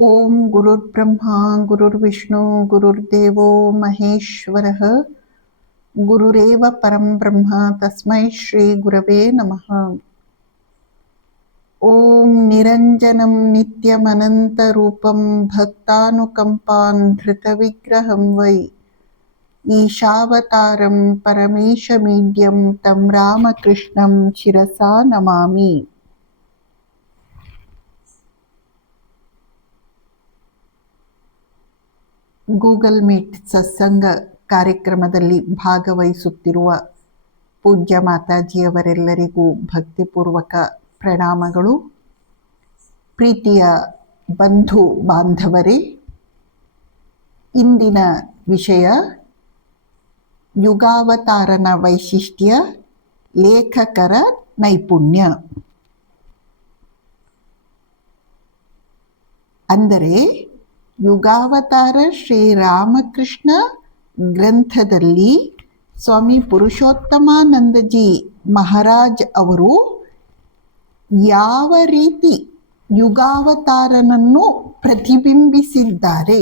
ಓಂ ಗುರುರ್ಬ್ರಹ್ಮ ಗುರುರ್ವಿಷ್ಣು ಗುರುರ್ದೇವೋ ಮಹೇಶ್ವರಃ ಗುರುರೇವ ಪರಂ ಬ್ರಹ್ಮ ತಸ್ಮೈ ಶ್ರೀ ಗುರವೇ ನಮಃ. ಓಂ ನಿರಂಜನಂ ನಿತ್ಯಮನಂತರೂಪಂ ಭಕ್ತಾನುಕಂಪಾನ್ ಧೃತವಿಗ್ರಹಂ ವೈ ಈಶಾವತಾರಂ ಪರಮೇಶಮೀಡ್ಯಂ ತಂ ರಾಮಕೃಷ್ಣಂ ಶಿರಸಾ ನಮಾಮಿ. ಗೂಗಲ್ ಮೀಟ್ ಸತ್ಸಂಗ ಕಾರ್ಯಕ್ರಮದಲ್ಲಿ ಭಾಗವಹಿಸುತ್ತಿರುವ ಪೂಜ್ಯ ಮಾತಾಜಿಯವರೆಲ್ಲರಿಗೂ ಭಕ್ತಿಪೂರ್ವಕ ಪ್ರಣಾಮಗಳು. ಪ್ರೀತಿಯ ಬಂಧು ಬಾಂಧವರೇ, ಇಂದಿನ ವಿಷಯ ಯುಗಾವತಾರನ ವೈಶಿಷ್ಟ್ಯ, ಲೇಖಕರ ನೈಪುಣ್ಯ. ಅಂದರೆ ಯುಗಾವತಾರ ಶ್ರೀರಾಮಕೃಷ್ಣ ಗ್ರಂಥದಲ್ಲಿ ಸ್ವಾಮಿ ಪುರುಷೋತ್ತಮಾನಂದಜಿ ಮಹಾರಾಜ್ ಅವರು ಯಾವ ರೀತಿ ಯುಗಾವತಾರನನ್ನು ಪ್ರತಿಬಿಂಬಿಸಿದ್ದಾರೆ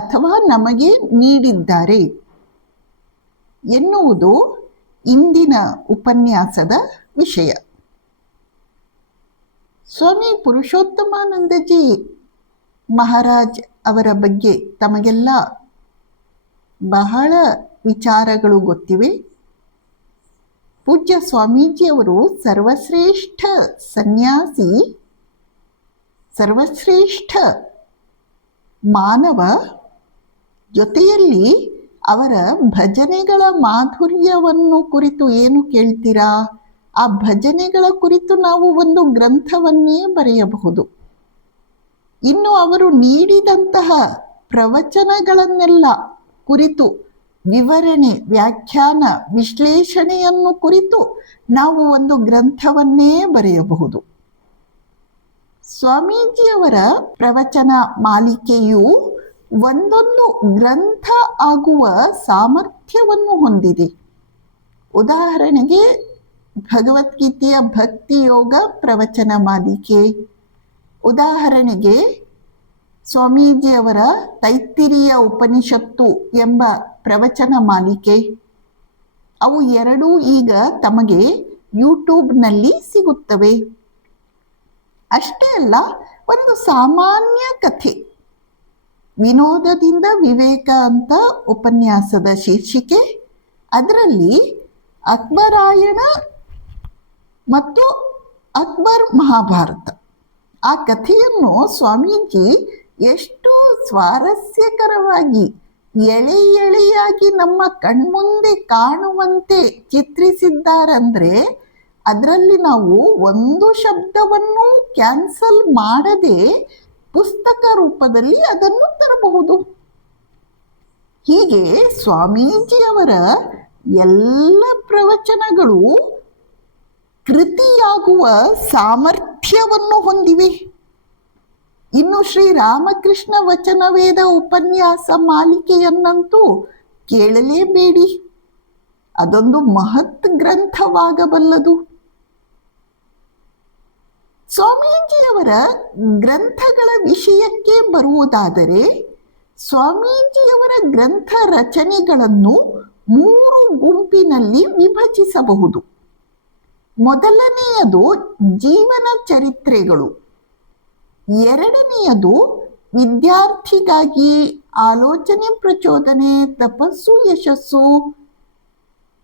ಅಥವಾ ನಮಗೆ ನೀಡಿದ್ದಾರೆ ಎನ್ನುವುದು ಇಂದಿನ ಉಪನ್ಯಾಸದ ವಿಷಯ. ಸ್ವಾಮಿ ಪುರುಷೋತ್ತಮಾನಂದಜಿ ಮಹಾರಾಜ್ ಅವರ ಬಗ್ಗೆ ತಮಗೆಲ್ಲ ಬಹಳ ವಿಚಾರಗಳು ಗೊತ್ತಿವೆ. ಪೂಜ್ಯ ಸ್ವಾಮೀಜಿಯವರು ಸರ್ವಶ್ರೇಷ್ಠ ಸನ್ಯಾಸಿ, ಸರ್ವಶ್ರೇಷ್ಠ ಮಾನವ. ಜೊತೆಯಲ್ಲಿ ಅವರ ಭಜನೆಗಳ ಮಾಧುರ್ಯವನ್ನು ಕುರಿತು ಏನು ಕೇಳ್ತೀರಾ, ಆ ಭಜನೆಗಳ ಕುರಿತು ನಾವು ಒಂದು ಗ್ರಂಥವನ್ನೇ ಬರೆಯಬಹುದು. ಇನ್ನು ಅವರು ನೀಡಿದಂತಹ ಪ್ರವಚನಗಳನ್ನೆಲ್ಲ ಕುರಿತು ವಿವರಣೆ, ವ್ಯಾಖ್ಯಾನ, ವಿಶ್ಲೇಷಣೆಯನ್ನು ಕುರಿತು ನಾವು ಒಂದು ಗ್ರಂಥವನ್ನೇ ಬರೆಯಬಹುದು. ಸ್ವಾಮೀಜಿಯವರ ಪ್ರವಚನ ಮಾಲಿಕೆಯು ಒಂದೊಂದು ಗ್ರಂಥ ಆಗುವ ಸಾಮರ್ಥ್ಯವನ್ನು ಹೊಂದಿದೆ. ಉದಾಹರಣೆಗೆ ಭಗವದ್ಗೀತೆಯ ಭಕ್ತಿಯೋಗ ಪ್ರವಚನ ಮಾಲಿಕೆ, ಉದಾಹರಣೆಗೆ ಸ್ವಾಮೀಜಿಯವರ ತೈತ್ತಿರೀಯ ಉಪನಿಷತ್ತು ಎಂಬ ಪ್ರವಚನ ಮಾಲಿಕೆ. ಅವು ಎರಡೂ ಈಗ ತಮಗೆ ಯೂಟ್ಯೂಬ್ನಲ್ಲಿ ಸಿಗುತ್ತವೆ. ಅಷ್ಟೇ ಅಲ್ಲ, ಒಂದು ಸಾಮಾನ್ಯ ಕಥೆ, ವಿನೋದದಿಂದ ವಿವೇಕ ಅಂತ ಉಪನ್ಯಾಸದ ಶೀರ್ಷಿಕೆ. ಅದರಲ್ಲಿ ಅಕ್ಬರಾಯಣ ಮತ್ತು ಅಕ್ಬರ್ ಮಹಾಭಾರತ, ಆ ಕಥೆಯನ್ನು ಸ್ವಾಮೀಜಿ ಎಷ್ಟು ಸ್ವಾರಸ್ಯಕರವಾಗಿ ಎಳೆ ಎಳೆಯಾಗಿ ನಮ್ಮ ಕಣ್ಮುಂದೆ ಕಾಣುವಂತೆ ಚಿತ್ರಿಸಿದ್ದಾರಂದ್ರೆ ಅದರಲ್ಲಿ ನಾವು ಒಂದು ಶಬ್ದವನ್ನು ಕ್ಯಾನ್ಸಲ್ ಮಾಡದೆ ಪುಸ್ತಕ ರೂಪದಲ್ಲಿ ಅದನ್ನು ತರಬಹುದು. ಹೀಗೆ ಸ್ವಾಮೀಜಿಯವರ ಎಲ್ಲ ಪ್ರವಚನಗಳು ಕೃತಿಯಾಗುವ ಸಾಮರ್ಥ್ಯವನ್ನು ಹೊಂದಿವೆ. ಇನ್ನು ಶ್ರೀರಾಮಕೃಷ್ಣ ವಚನವೇದ ಉಪನ್ಯಾಸ ಮಾಲಿಕೆಯನ್ನಂತೂ ಕೇಳಲೇಬೇಡಿ, ಅದೊಂದು ಮಹತ್ ಗ್ರಂಥವಾಗಬಲ್ಲದು. ಸ್ವಾಮೀಜಿಯವರ ಗ್ರಂಥಗಳ ವಿಷಯಕ್ಕೆ ಬರುವುದಾದರೆ, ಸ್ವಾಮೀಜಿಯವರ ಗ್ರಂಥ ರಚನೆಗಳನ್ನು 3 ಗುಂಪಿನಲ್ಲಿ ವಿಭಜಿಸಬಹುದು. ಮೊದಲನೆಯದು ಜೀವನ ಚರಿತ್ರೆಗಳು, ಎರಡನೆಯದು ವಿದ್ಯಾರ್ಥಿಗಾಗಿ ಆಲೋಚನೆ ಪ್ರಚೋದನೆ, ತಪಸ್ಸು ಯಶಸ್ಸು,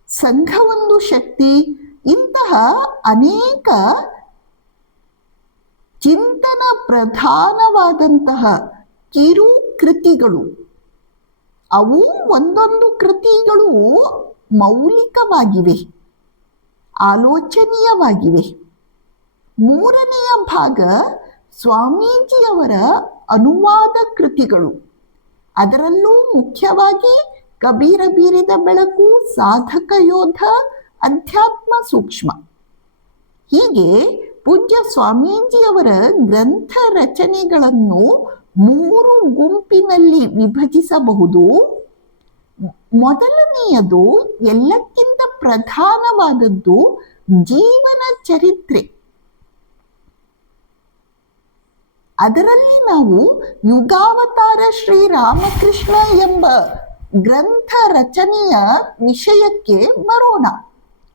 ಸಂಘವೊಂದು ಶಕ್ತಿ, ಇಂತಹ ಅನೇಕ ಚಿಂತನ ಪ್ರಧಾನವಾದಂತಹ ಕಿರು ಕೃತಿಗಳು. ಅವು ಒಂದೊಂದು ಕೃತಿಗಳು ಮೌಲಿಕವಾಗಿವೆ, ಆಲೋಚನೀಯವಾಗಿವೆ. ಮೂರನೆಯ ಭಾಗ ಸ್ವಾಮೀಜಿಯವರ ಅನುವಾದ ಕೃತಿಗಳು, ಅದರಲ್ಲೂ ಮುಖ್ಯವಾಗಿ ಕಬೀರ ಬೀರಿದ ಬೆಳಕು, ಸಾಧಕ ಯೋಧ, ಅಧ್ಯಾತ್ಮ ಸೂಕ್ಷ್ಮ. ಹೀಗೆ ಪೂಜ್ಯ ಸ್ವಾಮೀಜಿಯವರ ಗ್ರಂಥ ರಚನೆಗಳನ್ನು 3 ಗುಂಪಿನಲ್ಲಿ ವಿಭಜಿಸಬಹುದು. ಮೊದಲನೆಯದು, ಎಲ್ಲಕ್ಕಿಂತ ಪ್ರಧಾನವಾದದ್ದು ಜೀವನ ಚರಿತ್ರೆ. ಅದರಲ್ಲಿ ನಾವು ಯುಗಾವತಾರ ಶ್ರೀರಾಮಕೃಷ್ಣ ಎಂಬ ಗ್ರಂಥ ರಚನೆಯ ವಿಷಯಕ್ಕೆ ಬರೋಣ.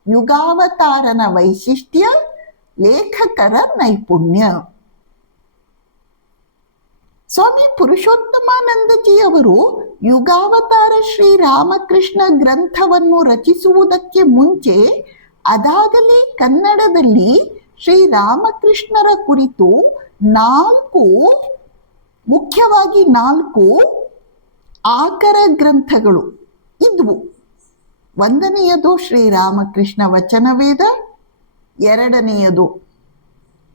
ಯುಗಾವತಾರನ ವೈಶಿಷ್ಟ್ಯ, ಲೇಖಕರ ನೈಪುಣ್ಯ. ಸ್ವಾಮಿ ಪುರುಷೋತ್ತಮಾನಂದಜಿಯವರು ಯುಗಾವತಾರ ಶ್ರೀರಾಮಕೃಷ್ಣ ಗ್ರಂಥವನ್ನು ರಚಿಸುವುದಕ್ಕೆ ಮುಂಚೆ ಅದಾಗಲೇ ಕನ್ನಡದಲ್ಲಿ ಶ್ರೀರಾಮಕೃಷ್ಣರ ಕುರಿತು ಮುಖ್ಯವಾಗಿ 4 ಆಕರ ಗ್ರಂಥಗಳು ಇದ್ವು. 1ನೆಯದು ಶ್ರೀರಾಮಕೃಷ್ಣ ವಚನವೇದ, 2ನೆಯದು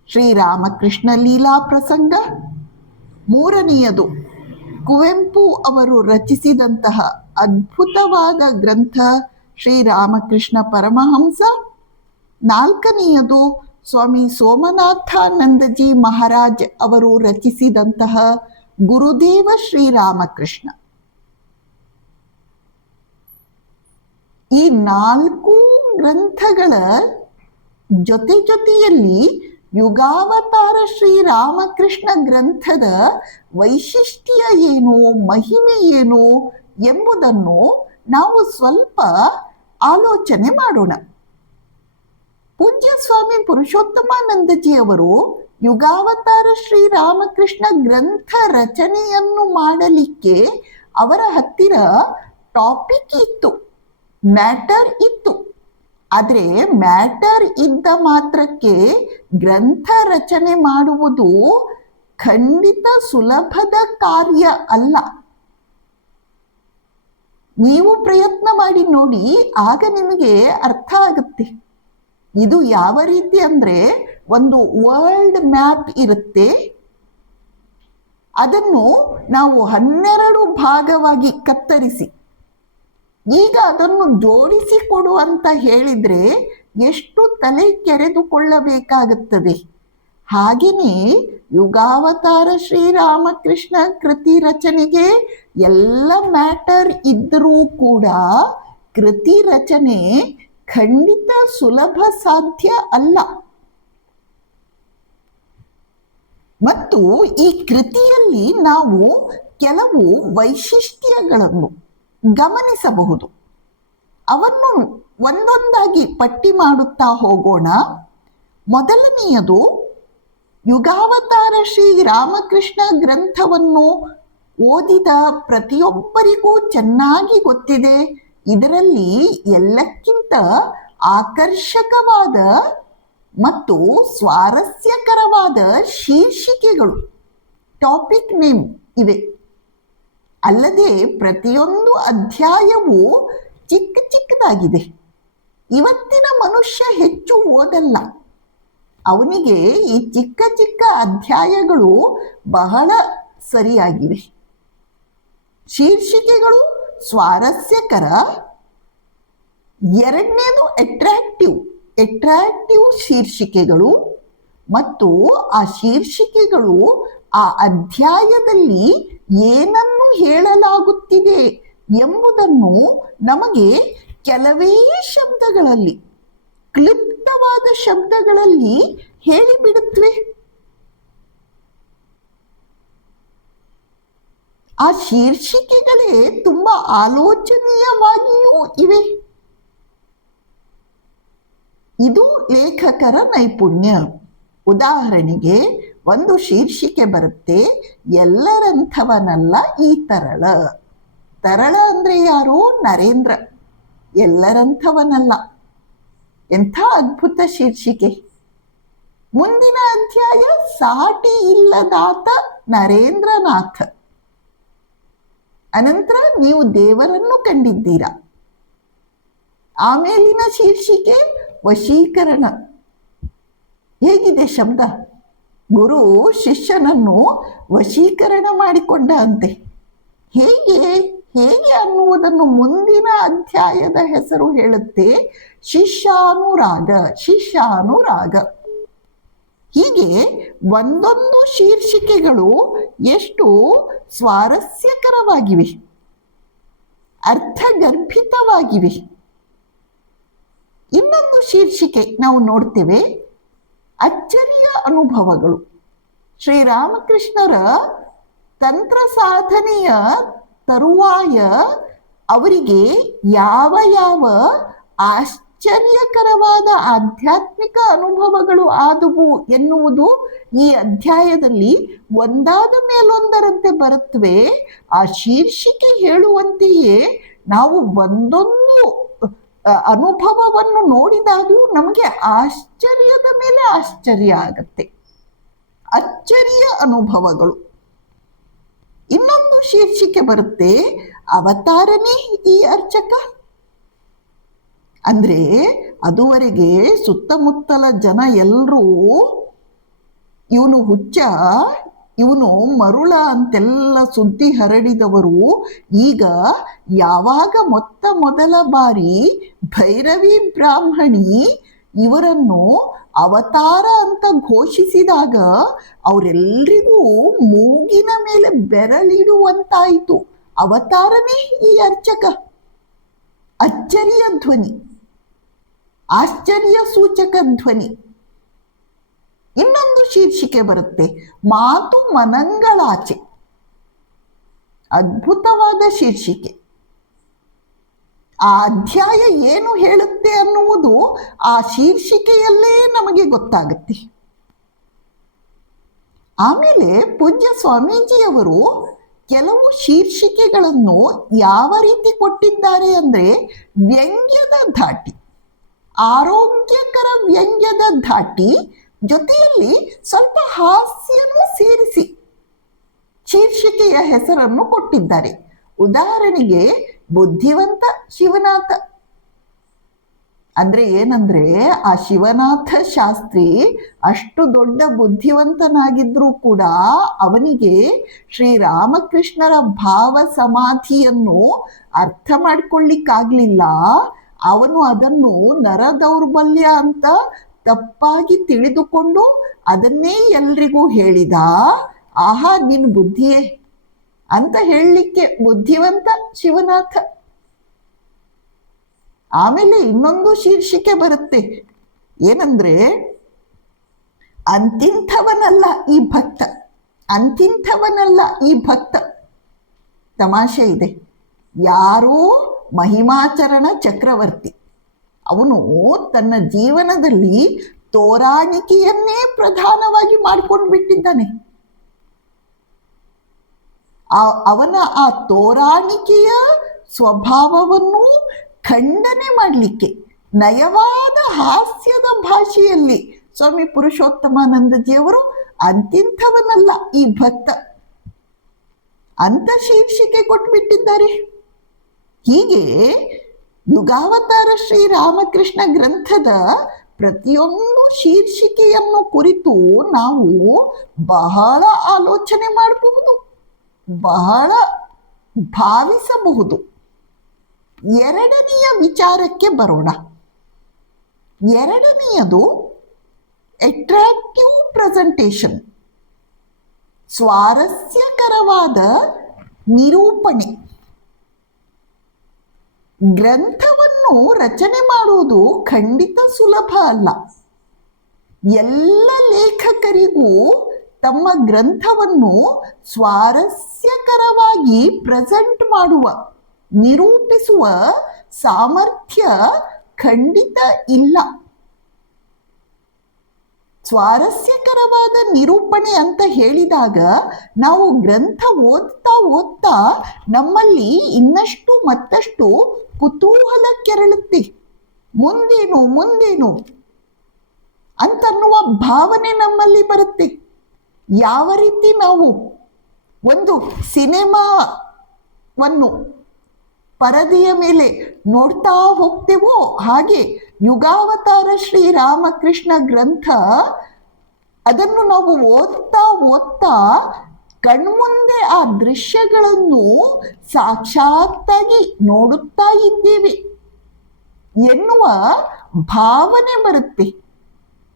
ಶ್ರೀರಾಮಕೃಷ್ಣ ಲೀಲಾ ಪ್ರಸಂಗ, 3ನೆಯದು ಕುವೆಂಪು ಅವರು ರಚಿಸಿದಂತಹ ಅದ್ಭುತವಾದ ಗ್ರಂಥ ಶ್ರೀರಾಮಕೃಷ್ಣ ಪರಮಹಂಸ, 4ನೆಯದು ಸ್ವಾಮಿ ಸೋಮನಾಥಾನಂದಜಿ ಮಹಾರಾಜ್ ಅವರು ರಚಿಸಿದಂತಹ ಗುರುದೇವ ಶ್ರೀರಾಮಕೃಷ್ಣ. ಈ 4 ಗ್ರಂಥಗಳ ಜೊತೆಯಲ್ಲಿ ಯುಗಾವತಾರ ಶ್ರೀರಾಮಕೃಷ್ಣ ಗ್ರಂಥದ ವೈಶಿಷ್ಟ್ಯ ಏನು, ಮಹಿಮೆ ಏನು ಎಂಬುದನ್ನು ನಾವು ಸ್ವಲ್ಪ ಆಲೋಚನೆ ಮಾಡೋಣ. ಪೂಜ್ಯ ಸ್ವಾಮಿ ಪುರುಷೋತ್ತಮಾನಂದಜಿಯವರು ಯುಗಾವತಾರ ಶ್ರೀರಾಮಕೃಷ್ಣ ಗ್ರಂಥ ರಚನೆಯನ್ನು ಮಾಡಲಿಕ್ಕೆ ಅವರ ಹತ್ತಿರ ಟಾಪಿಕ್ ಇತ್ತು, ಮ್ಯಾಟರ್ ಇತ್ತು. ಆದರೆ ಮ್ಯಾಟರ್ ಇದ್ದ ಮಾತ್ರಕ್ಕೆ ಗ್ರಂಥ ರಚನೆ ಮಾಡುವುದು ಖಂಡಿತ ಸುಲಭದ ಕಾರ್ಯ ಅಲ್ಲ. ನೀವು ಪ್ರಯತ್ನ ಮಾಡಿ ನೋಡಿ, ಆಗ ನಿಮಗೆ ಅರ್ಥ ಆಗುತ್ತೆ. ಇದು ಯಾವ ರೀತಿ ಅಂದ್ರೆ, ಒಂದು ವರ್ಲ್ಡ್ ಮ್ಯಾಪ್ ಇರುತ್ತೆ, ಅದನ್ನು ನಾವು 12 ಭಾಗವಾಗಿ ಕತ್ತರಿಸಿ ಈಗ ಅದನ್ನು ಜೋಡಿಸಿ ಕೊಡು ಅಂತ ಹೇಳಿದ್ರೆ ಎಷ್ಟು ತಲೆ ಕೆರೆದುಕೊಳ್ಳಬೇಕಾಗುತ್ತದೆ. ಹಾಗೆಯೇ ಯುಗಾವತಾರ ಶ್ರೀರಾಮಕೃಷ್ಣ ಕೃತಿ ರಚನೆಗೆ ಎಲ್ಲ ಮ್ಯಾಟರ್ ಇದ್ದರೂ ಕೂಡ ಕೃತಿ ರಚನೆ ಖಂಡಿತ ಸುಲಭ ಸಾಧ್ಯ ಅಲ್ಲ. ಮತ್ತು ಈ ಕೃತಿಯಲ್ಲಿ ನಾವು ಕೆಲವು ವೈಶಿಷ್ಟ್ಯಗಳನ್ನು ಗಮನಿಸಬಹುದು. ಅವನ್ನು ಒಂದೊಂದಾಗಿ ಪಟ್ಟಿ ಮಾಡುತ್ತಾ ಹೋಗೋಣ. ಮೊದಲನೆಯದು, ಯುಗಾವತಾರ ಶ್ರೀರಾಮಕೃಷ್ಣ ಗ್ರಂಥವನ್ನು ಓದಿದ ಪ್ರತಿಯೊಬ್ಬರಿಗೂ ಚೆನ್ನಾಗಿ ಗೊತ್ತಿದೆ, ಇದರಲ್ಲಿ ಎಲ್ಲಕ್ಕಿಂತ ಆಕರ್ಷಕವಾದ ಮತ್ತು ಸ್ವಾರಸ್ಯಕರವಾದ ಶೀರ್ಷಿಕೆಗಳು, ಟಾಪಿಕ್ ನೇಮ್ ಇವೆ. ಅಲ್ಲದೆ ಪ್ರತಿಯೊಂದು ಅಧ್ಯಾಯವೂ ಚಿಕ್ಕದಾಗಿದೆ. ಇವತ್ತಿನ ಮನುಷ್ಯ ಹೆಚ್ಚು ಓದಲ್ಲ, ಅವನಿಗೆ ಈ ಚಿಕ್ಕ ಅಧ್ಯಾಯಗಳು ಬಹಳ ಸರಿಯಾಗಿವೆ. ಶೀರ್ಷಿಕೆಗಳು ಸ್ವಾರಸ್ಯಕರ. ಎರಡನೇದು ಅಟ್ರಾಕ್ಟಿವ್ ಶೀರ್ಷಿಕೆಗಳು, ಮತ್ತು ಆ ಶೀರ್ಷಿಕೆಗಳು ಆ ಅಧ್ಯಾಯದಲ್ಲಿ ಏನನ್ನು ಹೇಳಲಾಗುತ್ತಿದೆ ಎಂಬುದನ್ನು ನಮಗೆ ಕೆಲವೇ ಶಬ್ದಗಳಲ್ಲಿ, ಕ್ಲುಪ್ತವಾದ ಶಬ್ದಗಳಲ್ಲಿ ಹೇಳಿಬಿಡುತ್ತವೆ. ಆ ಶೀರ್ಷಿಕೆಗಳೇ ತುಂಬಾ ಆಲೋಚನೀಯವಾಗಿಯೂ ಇವೆ. ಇದು ಲೇಖಕರ ನೈಪುಣ್ಯ. ಉದಾಹರಣೆಗೆ ಒಂದು ಶೀರ್ಷಿಕೆ ಬರುತ್ತೆ, ಎಲ್ಲರಂಥವನಲ್ಲ ಈ ತರಳ. ತರಳ ಅಂದ್ರೆ ಯಾರು? ನರೇಂದ್ರ. ಎಲ್ಲರಂಥವನಲ್ಲ. ಎಂಥ ಅದ್ಭುತ ಶೀರ್ಷಿಕೆ. ಮುಂದಿನ ಅಧ್ಯಾಯ, ಸಾಟಿ ಇಲ್ಲದಾತ ನರೇಂದ್ರನಾಥ. ಅನಂತರ ನೀವು ದೇವರನ್ನು ಕಂಡಿದ್ದೀರಾ. ಆಮೇಲಿನ ಶೀರ್ಷಿಕೆ ವಶೀಕರಣ. ಹೇಗಿದೆ ಶಬ್ದ? ಗುರು ಶಿಷ್ಯನನ್ನು ವಶೀಕರಣ ಮಾಡಿಕೊಂಡ ಅಂತೆ. ಹೇಗೆ ಅನ್ನುವುದನ್ನು ಮುಂದಿನ ಅಧ್ಯಾಯದ ಹೆಸರು ಹೇಳುತ್ತೆ, ಶಿಷ್ಯಾನುರಾಗ. ಹೀಗೆ ಒಂದೊಂದು ಶೀರ್ಷಿಕೆಗಳು ಎಷ್ಟು ಸ್ವಾರಸ್ಯಕರವಾಗಿವೆ, ಅರ್ಥಗರ್ಭಿತವಾಗಿವೆ. ಇನ್ನೊಂದು ಶೀರ್ಷಿಕೆ ನಾವು ನೋಡ್ತೇವೆ, ಅಚ್ಚರಿಯ ಅನುಭವಗಳು. ಶ್ರೀರಾಮಕೃಷ್ಣರ ತಂತ್ರ ಸಾಧನೆಯ ತರುವಾಯ ಅವರಿಗೆ ಯಾವ ಯಾವ ಆಶ್ಚರ್ಯಕರವಾದ ಆಧ್ಯಾತ್ಮಿಕ ಅನುಭವಗಳು ಆದವು ಎನ್ನುವುದು ಈ ಅಧ್ಯಾಯದಲ್ಲಿ ಒಂದಾದ ಮೇಲೊಂದರಂತೆ ಬರುತ್ತವೆ. ಆ ಶೀರ್ಷಿಕೆ ಹೇಳುವಂತೆಯೇ ನಾವು ಒಂದೊಂದು ಅನುಭವವನ್ನು ನೋಡಿದಾಗಲೂ ನಮಗೆ ಆಶ್ಚರ್ಯದ ಮೇಲೆ ಆಶ್ಚರ್ಯ ಆಗತ್ತೆ. ಅಚ್ಚರಿಯ ಅನುಭವಗಳು. ಇನ್ನೊಂದು ಶೀರ್ಷಿಕೆ ಬರುತ್ತೆ, ಅವತಾರನೇ ಈ ಅರ್ಚಕ. ಅಂದ್ರೆ ಅದುವರೆಗೆ ಸುತ್ತಮುತ್ತಲ ಜನ ಎಲ್ಲರೂ ಇವನು ಹುಚ್ಚ, ಇವನು ಮರುಳ ಅಂತೆಲ್ಲ ಸುದ್ದಿ ಹರಡಿದವರು ಈಗ ಯಾವಾಗ ಮೊದಲ ಬಾರಿ ಭೈರವಿ ಬ್ರಾಹ್ಮಣಿ ಇವರನ್ನು ಅವತಾರ ಅಂತ ಘೋಷಿಸಿದಾಗ ಅವರೆಲ್ಲರಿಗೂ ಮೂಗಿನ ಮೇಲೆ ಬೆರಳಿಡುವಂತಾಯಿತು. ಅವತಾರನೇ ಈ ಅರ್ಚಕ. ಅಚ್ಚರಿಯ ಧ್ವನಿ, ಆಶ್ಚರ್ಯ ಸೂಚಕ ಧ್ವನಿ. ಇನ್ನೊಂದು ಶೀರ್ಷಿಕೆ ಬರುತ್ತೆ, ಮಾತು ಮನಂಗಳಾಚೆ. ಅದ್ಭುತವಾದ ಶೀರ್ಷಿಕೆ. ಆ ಅಧ್ಯಾಯ ಏನು ಹೇಳುತ್ತೆ ಅನ್ನುವುದು ಆ ಶೀರ್ಷಿಕೆಯಲ್ಲೇ ನಮಗೆ ಗೊತ್ತಾಗುತ್ತೆ. ಆಮೇಲೆ ಪೂಜ್ಯ ಸ್ವಾಮೀಜಿಯವರು ಕೆಲವು ಶೀರ್ಷಿಕೆಗಳನ್ನು ಯಾವ ರೀತಿ ಕೊಟ್ಟಿದ್ದಾರೆ ಅಂದ್ರೆ, ವ್ಯಂಗ್ಯದ ಧಾಟಿ, ಆರೋಗ್ಯಕರ ವ್ಯಂಗ್ಯದ ಧಾಟಿ ಜೊತೆಯಲ್ಲಿ ಸ್ವಲ್ಪ ಹಾಸ್ಯನೂ ಸೇರಿಸಿ ಶೀರ್ಷಿಕೆಯ ಹೆಸರನ್ನು ಕೊಟ್ಟಿದ್ದಾರೆ. ಉದಾಹರಣೆಗೆ ಬುದ್ಧಿವಂತ ಶಿವನಾಥ. ಅಂದ್ರೆ ಏನಂದ್ರೆ, ಆ ಶಿವನಾಥ ಶಾಸ್ತ್ರಿ ಅಷ್ಟು ದೊಡ್ಡ ಬುದ್ಧಿವಂತನಾಗಿದ್ರೂ ಕೂಡ ಅವನಿಗೆ ಶ್ರೀರಾಮಕೃಷ್ಣರ ಭಾವ ಸಮಾಧಿಯನ್ನು ಅರ್ಥ ಮಾಡ್ಕೊಳ್ಳಿಕ್ಕಾಗ್ಲಿಲ್ಲ. ಅವನು ಅದನ್ನು ನರ ದೌರ್ಬಲ್ಯ ಅಂತ ತಪ್ಪಾಗಿ ತಿಳಿದುಕೊಂಡು ಅದನ್ನೇ ಎಲ್ರಿಗೂ ಹೇಳಿದ. ಆಹಾ, ನಿನ್ ಬುದ್ಧಿಯೇ ಅಂತ ಹೇಳಲಿಕ್ಕೆ ಬುದ್ಧಿವಂತ ಶಿವನಾಥ. ಆಮೇಲೆ ಇನ್ನೊಂದು ಶೀರ್ಷಿಕೆ ಬರುತ್ತೆ, ಏನಂದ್ರೆ, ಅಂತಿಂಥವನಲ್ಲ ಈ ಭಕ್ತ, ಅಂತಿಂಥವನಲ್ಲ ಈ ಭಕ್ತ. ತಮಾಷೆ ಇದೆ. ಯಾರೋ ಮಹಿಮಾಚರಣ ಚಕ್ರವರ್ತಿ, ಅವನು ತನ್ನ ಜೀವನದಲ್ಲಿ ತೋರಾಣಿಕೆಯನ್ನೇ ಪ್ರಧಾನವಾಗಿ ಮಾಡ್ಕೊಂಡು ಬಿಟ್ಟಿದ್ದಾನೆ. ಅವನ ಆ ತೋರಾಣಿಕೆಯ ಸ್ವಭಾವವನ್ನು ಖಂಡನೆ ಮಾಡಲಿಕ್ಕೆ ನಯವಾದ ಹಾಸ್ಯದ ಭಾಷೆಯಲ್ಲಿ ಸ್ವಾಮಿ ಪುರುಷೋತ್ತಮಾನಂದಜಿಯವರು ಅಂತಿಂಥವನಲ್ಲ ಈ ಭಕ್ತ ಅಂತ ಶೀರ್ಷಿಕೆ ಕೊಟ್ಬಿಟ್ಟಿದ್ದಾರೆ. ಹೀಗೆ ಯುಗಾವತಾರ ಶ್ರೀರಾಮಕೃಷ್ಣ ಗ್ರಂಥದ ಪ್ರತಿಯೊಂದು ಶೀರ್ಷಿಕೆಯನ್ನು ಕುರಿತು ನಾವು ಬಹಳ ಆಲೋಚನೆ ಮಾಡಬಹುದು, ಬಹಳ ಭಾವಿಸಬಹುದು. ಎರಡನೆಯ ವಿಚಾರಕ್ಕೆ ಬರೋಣ. ಎರಡನೆಯದು ಅಟ್ರಾಕ್ಟಿವ್ ಪ್ರೆಸೆಂಟೇಷನ್, ಸ್ವಾರಸ್ಯಕರವಾದ ನಿರೂಪಣೆ. ಗ್ರಂಥವನ್ನು ರಚನೆ ಮಾಡುವುದು ಖಂಡಿತ ಸುಲಭ ಅಲ್ಲ. ಎಲ್ಲ ಲೇಖಕರಿಗೂ ತಮ್ಮ ಗ್ರಂಥವನ್ನು ಸ್ವಾರಸ್ಯಕರವಾಗಿ ಪ್ರೆಸೆಂಟ್ ಮಾಡುವ, ನಿರೂಪಿಸುವ ಸಾಮರ್ಥ್ಯ ಖಂಡಿತ ಇಲ್ಲ. ಸ್ವಾರಸ್ಯಕರವಾದ ನಿರೂಪಣೆ ಅಂತ ಹೇಳಿದಾಗ ನಾವು ಗ್ರಂಥ ಓದ್ತಾ ನಮ್ಮಲ್ಲಿ ಇನ್ನಷ್ಟು ಮತ್ತಷ್ಟು ಕುತೂಹಲ ಕೆರಳುತ್ತೆ. ಮುಂದೇನು ಅಂತನ್ನುವ ಭಾವನೆ ನಮ್ಮಲ್ಲಿ ಬರುತ್ತೆ. ಯಾವ ರೀತಿ ನಾವು ಒಂದು ಸಿನಿಮಾವನ್ನು ಪರದೆಯ ಮೇಲೆ ನೋಡ್ತಾ ಹೋಗ್ತೇವೋ ಹಾಗೆ ಯುಗಾವತಾರ ಶ್ರೀರಾಮಕೃಷ್ಣ ಗ್ರಂಥ, ಅದನ್ನು ನಾವು ಓದ್ತಾ ಕಣ್ಮುಂದೆ ಆ ದೃಶ್ಯಗಳನ್ನು ಸಾಕ್ಷಾತ್ತಾಗಿ ನೋಡುತ್ತಾ ಇದ್ದೇವೆ ಎನ್ನುವ ಭಾವನೆ ಬರುತ್ತೆ.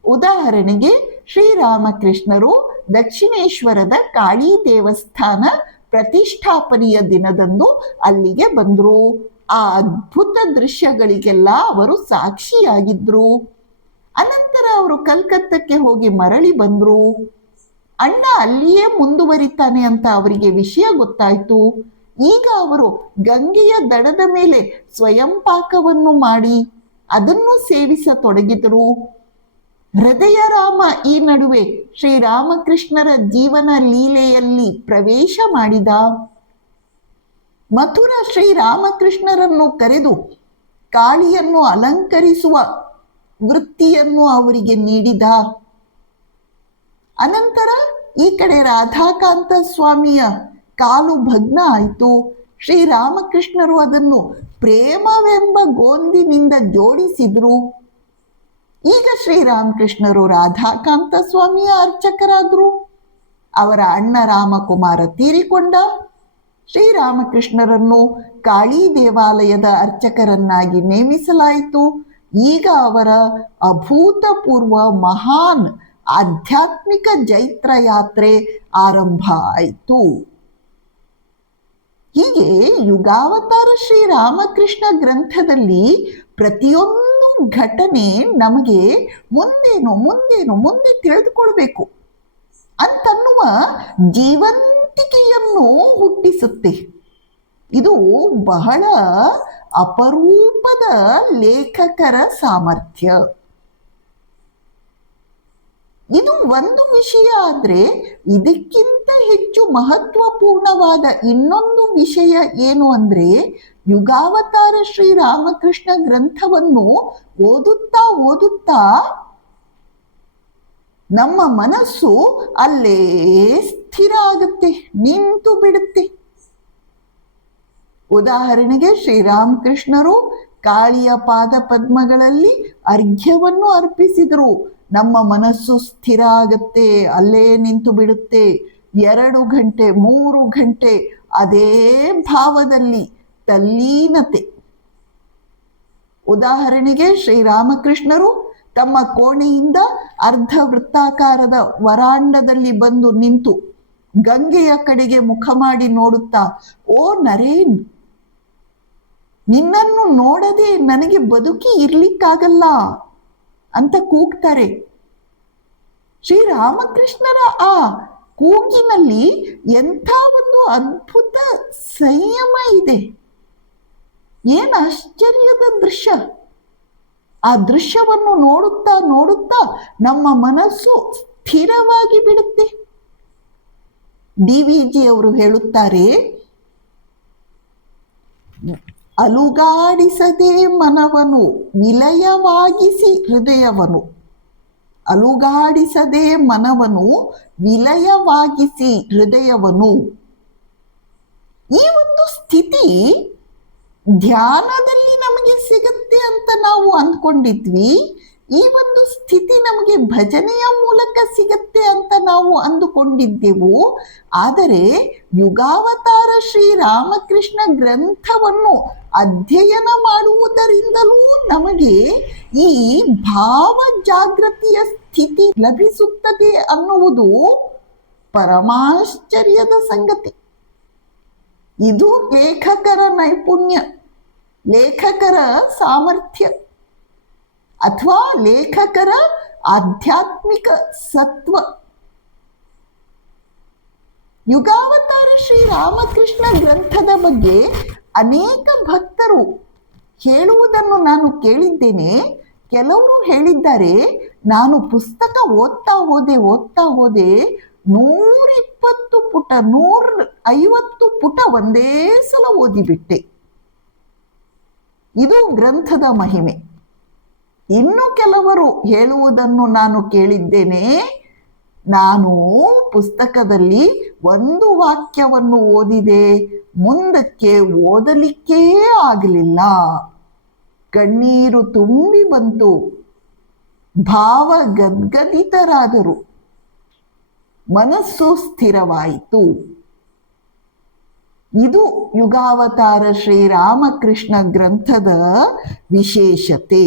ಉದಾಹರಣೆಗೆ ಶ್ರೀರಾಮಕೃಷ್ಣರು ದಕ್ಷಿಣೇಶ್ವರದ ಕಾಳಿ ದೇವಸ್ಥಾನ ಪ್ರತಿಷ್ಠಾಪನೆಯ ದಿನದಂದು ಅಲ್ಲಿಗೆ ಬಂದರು. ಆ ಅದ್ಭುತ ದೃಶ್ಯಗಳಿಗೆಲ್ಲ ಅವರು ಸಾಕ್ಷಿಯಾಗಿದ್ರು. ಅನಂತರ ಅವರು ಕಲ್ಕತ್ತಕ್ಕೆ ಹೋಗಿ ಮರಳಿ ಬಂದರು. ಅಣ್ಣ ಅಲ್ಲಿಯೇ ಮುಂದುವರಿತಾನೆ ಅಂತ ಅವರಿಗೆ ವಿಷಯ ಗೊತ್ತಾಯ್ತು. ಈಗ ಅವರು ಗಂಗೆಯ ದಡದ ಮೇಲೆ ಸ್ವಯಂ ಪಾಕವನ್ನು ಮಾಡಿ ಅದನ್ನು ಸೇವಿಸತೊಡಗಿದರು. ಹೃದಯ ರಾಮ ಈ ನಡುವೆ ಶ್ರೀರಾಮಕೃಷ್ಣರ ಜೀವನ ಲೀಲೆಯಲ್ಲಿ ಪ್ರವೇಶ ಮಾಡಿದ. ಮಥುರ ಶ್ರೀರಾಮಕೃಷ್ಣರನ್ನು ಕರೆದು ಕಾಳಿಯನ್ನು ಅಲಂಕರಿಸುವ ವೃತ್ತಿಯನ್ನು ಅವರಿಗೆ ನೀಡಿದ. ಅನಂತರ ಈ ಕಡೆ ರಾಧಾಕಾಂತ ಸ್ವಾಮಿಯ ಕಾಲು ಭಗ್ನ ಆಯಿತು. ಶ್ರೀರಾಮಕೃಷ್ಣರು ಅದನ್ನು ಪ್ರೇಮವೆಂಬ ಗೋಂದಿನಿಂದ ಜೋಡಿಸಿದ್ರು. ಈಗ ಶ್ರೀರಾಮಕೃಷ್ಣರು ರಾಧಾಕಾಂತ ಸ್ವಾಮಿಯ ಅರ್ಚಕರಾದರು. ಅವರ ಅಣ್ಣ ರಾಮಕುಮಾರ ತೀರಿಕೊಂಡ. ಶ್ರೀರಾಮಕೃಷ್ಣರನ್ನು ಕಾಳಿ ದೇವಾಲಯದ ಅರ್ಚಕರನ್ನಾಗಿ ನೇಮಿಸಲಾಯಿತು. ಈಗ ಅವರ ಅಭೂತಪೂರ್ವ ಮಹಾನ್ ಆಧ್ಯಾತ್ಮಿಕ ಜೈತ್ರ ಯಾತ್ರೆ ಆರಂಭ ಆಯಿತು. ಹೀಗೆ ಯುಗಾವತಾರ ಶ್ರೀರಾಮಕೃಷ್ಣ ಗ್ರಂಥದಲ್ಲಿ ಪ್ರತಿಯೊಂದು ಘಟನೆ ನಮಗೆ ಮುಂದೆ ತಿಳಿದುಕೊಳ್ಬೇಕು ಅಂತನ್ನುವ ಜೀವಂತಿಕೆಯನ್ನು ಹುಟ್ಟಿಸುತ್ತೆ. ಇದು ಬಹಳ ಅಪರೂಪದ ಲೇಖಕರ ಸಾಮರ್ಥ್ಯ. ಇದು ಒಂದು ವಿಷಯ ಆದ್ರೆ, ಇದಕ್ಕಿಂತ ಹೆಚ್ಚು ಮಹತ್ವಪೂರ್ಣವಾದ ಇನ್ನೊಂದು ವಿಷಯ ಏನು ಅಂದ್ರೆ, ಯುಗಾವತಾರ ಶ್ರೀರಾಮಕೃಷ್ಣ ಗ್ರಂಥವನ್ನು ಓದುತ್ತಾ ನಮ್ಮ ಮನಸ್ಸು ಅಲ್ಲೇ ಸ್ಥಿರ ಆಗುತ್ತೆ, ನಿಂತು ಬಿಡುತ್ತೆ. ಉದಾಹರಣೆಗೆ ಶ್ರೀರಾಮಕೃಷ್ಣರು ಕಾಳಿಯ ಪಾದ ಪದ್ಮಗಳಲ್ಲಿ ಅರ್ಘ್ಯವನ್ನು ಅರ್ಪಿಸಿದರು. ನಮ್ಮ ಮನಸ್ಸು ಸ್ಥಿರ ಆಗುತ್ತೆ, ಅಲ್ಲೇ ನಿಂತು ಬಿಡುತ್ತೆ. 2 ಗಂಟೆ 3 ಗಂಟೆ ಅದೇ ಭಾವದಲ್ಲಿ ತಲ್ಲೀನತೆ. ಉದಾಹರಣೆಗೆ ಶ್ರೀರಾಮಕೃಷ್ಣರು ತಮ್ಮ ಕೋಣೆಯಿಂದ ಅರ್ಧ ವೃತ್ತಾಕಾರದ ವರಾಂಡದಲ್ಲಿ ಬಂದು ನಿಂತು ಗಂಗೆಯ ಕಡೆಗೆ ಮುಖ ಮಾಡಿ ನೋಡುತ್ತಾ, ಓ ನರೇನ್, ನಿನ್ನನ್ನು ನೋಡದೆ ನನಗೆ ಬದುಕಿ ಇರ್ಲಿಕ್ಕಾಗಲ್ಲ ಅಂತ ಕೂಗ್ತಾರೆ. ಶ್ರೀರಾಮಕೃಷ್ಣರ ಆ ಕೂಗಿನಲ್ಲಿ ಎಂಥ ಒಂದು ಅದ್ಭುತ ಸಂಯಮ ಇದೆ. ಏನ್ ಆಶ್ಚರ್ಯದ ದೃಶ್ಯ! ಆ ದೃಶ್ಯವನ್ನು ನೋಡುತ್ತಾ ನಮ್ಮ ಮನಸ್ಸು ಸ್ಥಿರವಾಗಿ ಬಿಡುತ್ತೆ. DVG ಅವರು ಹೇಳುತ್ತಾರೆ, ಅಲುಗಾಡಿಸದೆ ಮನವನು ವಿಲಯವಾಗಿಸಿ ಹೃದಯವನು. ಅಲುಗಾಡಿಸದೆ ಮನವನು ವಿಲಯವಾಗಿಸಿ ಹೃದಯವನು. ಈ ಒಂದು ಸ್ಥಿತಿ ಧ್ಯಾನದಲ್ಲಿ ನಮಗೆ ಸಿಗತ್ತೆ ಅಂತ ನಾವು ಅಂದ್ಕೊಂಡಿದ್ವಿ. ಈ ಒಂದು ಸ್ಥಿತಿ ನಮಗೆ ಭಜನೆಯ ಮೂಲಕ ಸಿಗತ್ತೆ ಅಂತ ನಾವು ಅಂದುಕೊಂಡಿದ್ದೆವು. ಆದರೆ ಯುಗಾವತಾರ ಶ್ರೀರಾಮಕೃಷ್ಣ ಗ್ರಂಥವನ್ನು ಅಧ್ಯಯನ ಮಾಡುವುದರಿಂದಲೂ ನಮಗೆ ಈ ಭಾವ ಜಾಗೃತಿಯ ಸ್ಥಿತಿ ಲಭಿಸುತ್ತದೆ ಅನ್ನುವುದು ಪರಮಾಶ್ಚರ್ಯದ ಸಂಗತಿ. ಇದು ಲೇಖಕರ ನೈಪುಣ್ಯ, ಲೇಖಕರ ಸಾಮರ್ಥ್ಯ, ಅಥವಾ ಲೇಖಕರ ಆಧ್ಯಾತ್ಮಿಕ ಸತ್ವ. ಯುಗಾವತಾರ ಶ್ರೀರಾಮಕೃಷ್ಣ ಗ್ರಂಥದ ಬಗ್ಗೆ ಅನೇಕ ಭಕ್ತರು ಹೇಳುವುದನ್ನು ನಾನು ಕೇಳಿದ್ದೇನೆ. ಕೆಲವರು ಹೇಳಿದ್ದಾರೆ, ನಾನು ಪುಸ್ತಕ ಓದ್ತಾ ಹೋದೆ 120 ಪುಟ 150 ಪುಟ ಒಂದೇ ಸಲ ಓದಿಬಿಟ್ಟೆ. ಇದು ಗ್ರಂಥದ ಮಹಿಮೆ. ಇನ್ನು ಕೆಲವರು ಹೇಳುವುದನ್ನು ನಾನು ಕೇಳಿದ್ದೇನೆ, ನಾನು ಪುಸ್ತಕದಲ್ಲಿ ಒಂದು ವಾಕ್ಯವನ್ನು ಓದಿದೆ, ಮುಂದಕ್ಕೆ ಓದಲಿಕ್ಕೇ ಆಗಲಿಲ್ಲ, ಕಣ್ಣೀರು ತುಂಬಿ ಬಂತು, ಭಾವ ಗದ್ಗದಿತರಾದರು, ಮನಸ್ಸು ಸ್ಥಿರವಾಯಿತು. ಇದು ಯುಗಾವತಾರ ಶ್ರೀರಾಮಕೃಷ್ಣ ಗ್ರಂಥದ ವಿಶೇಷತೆ.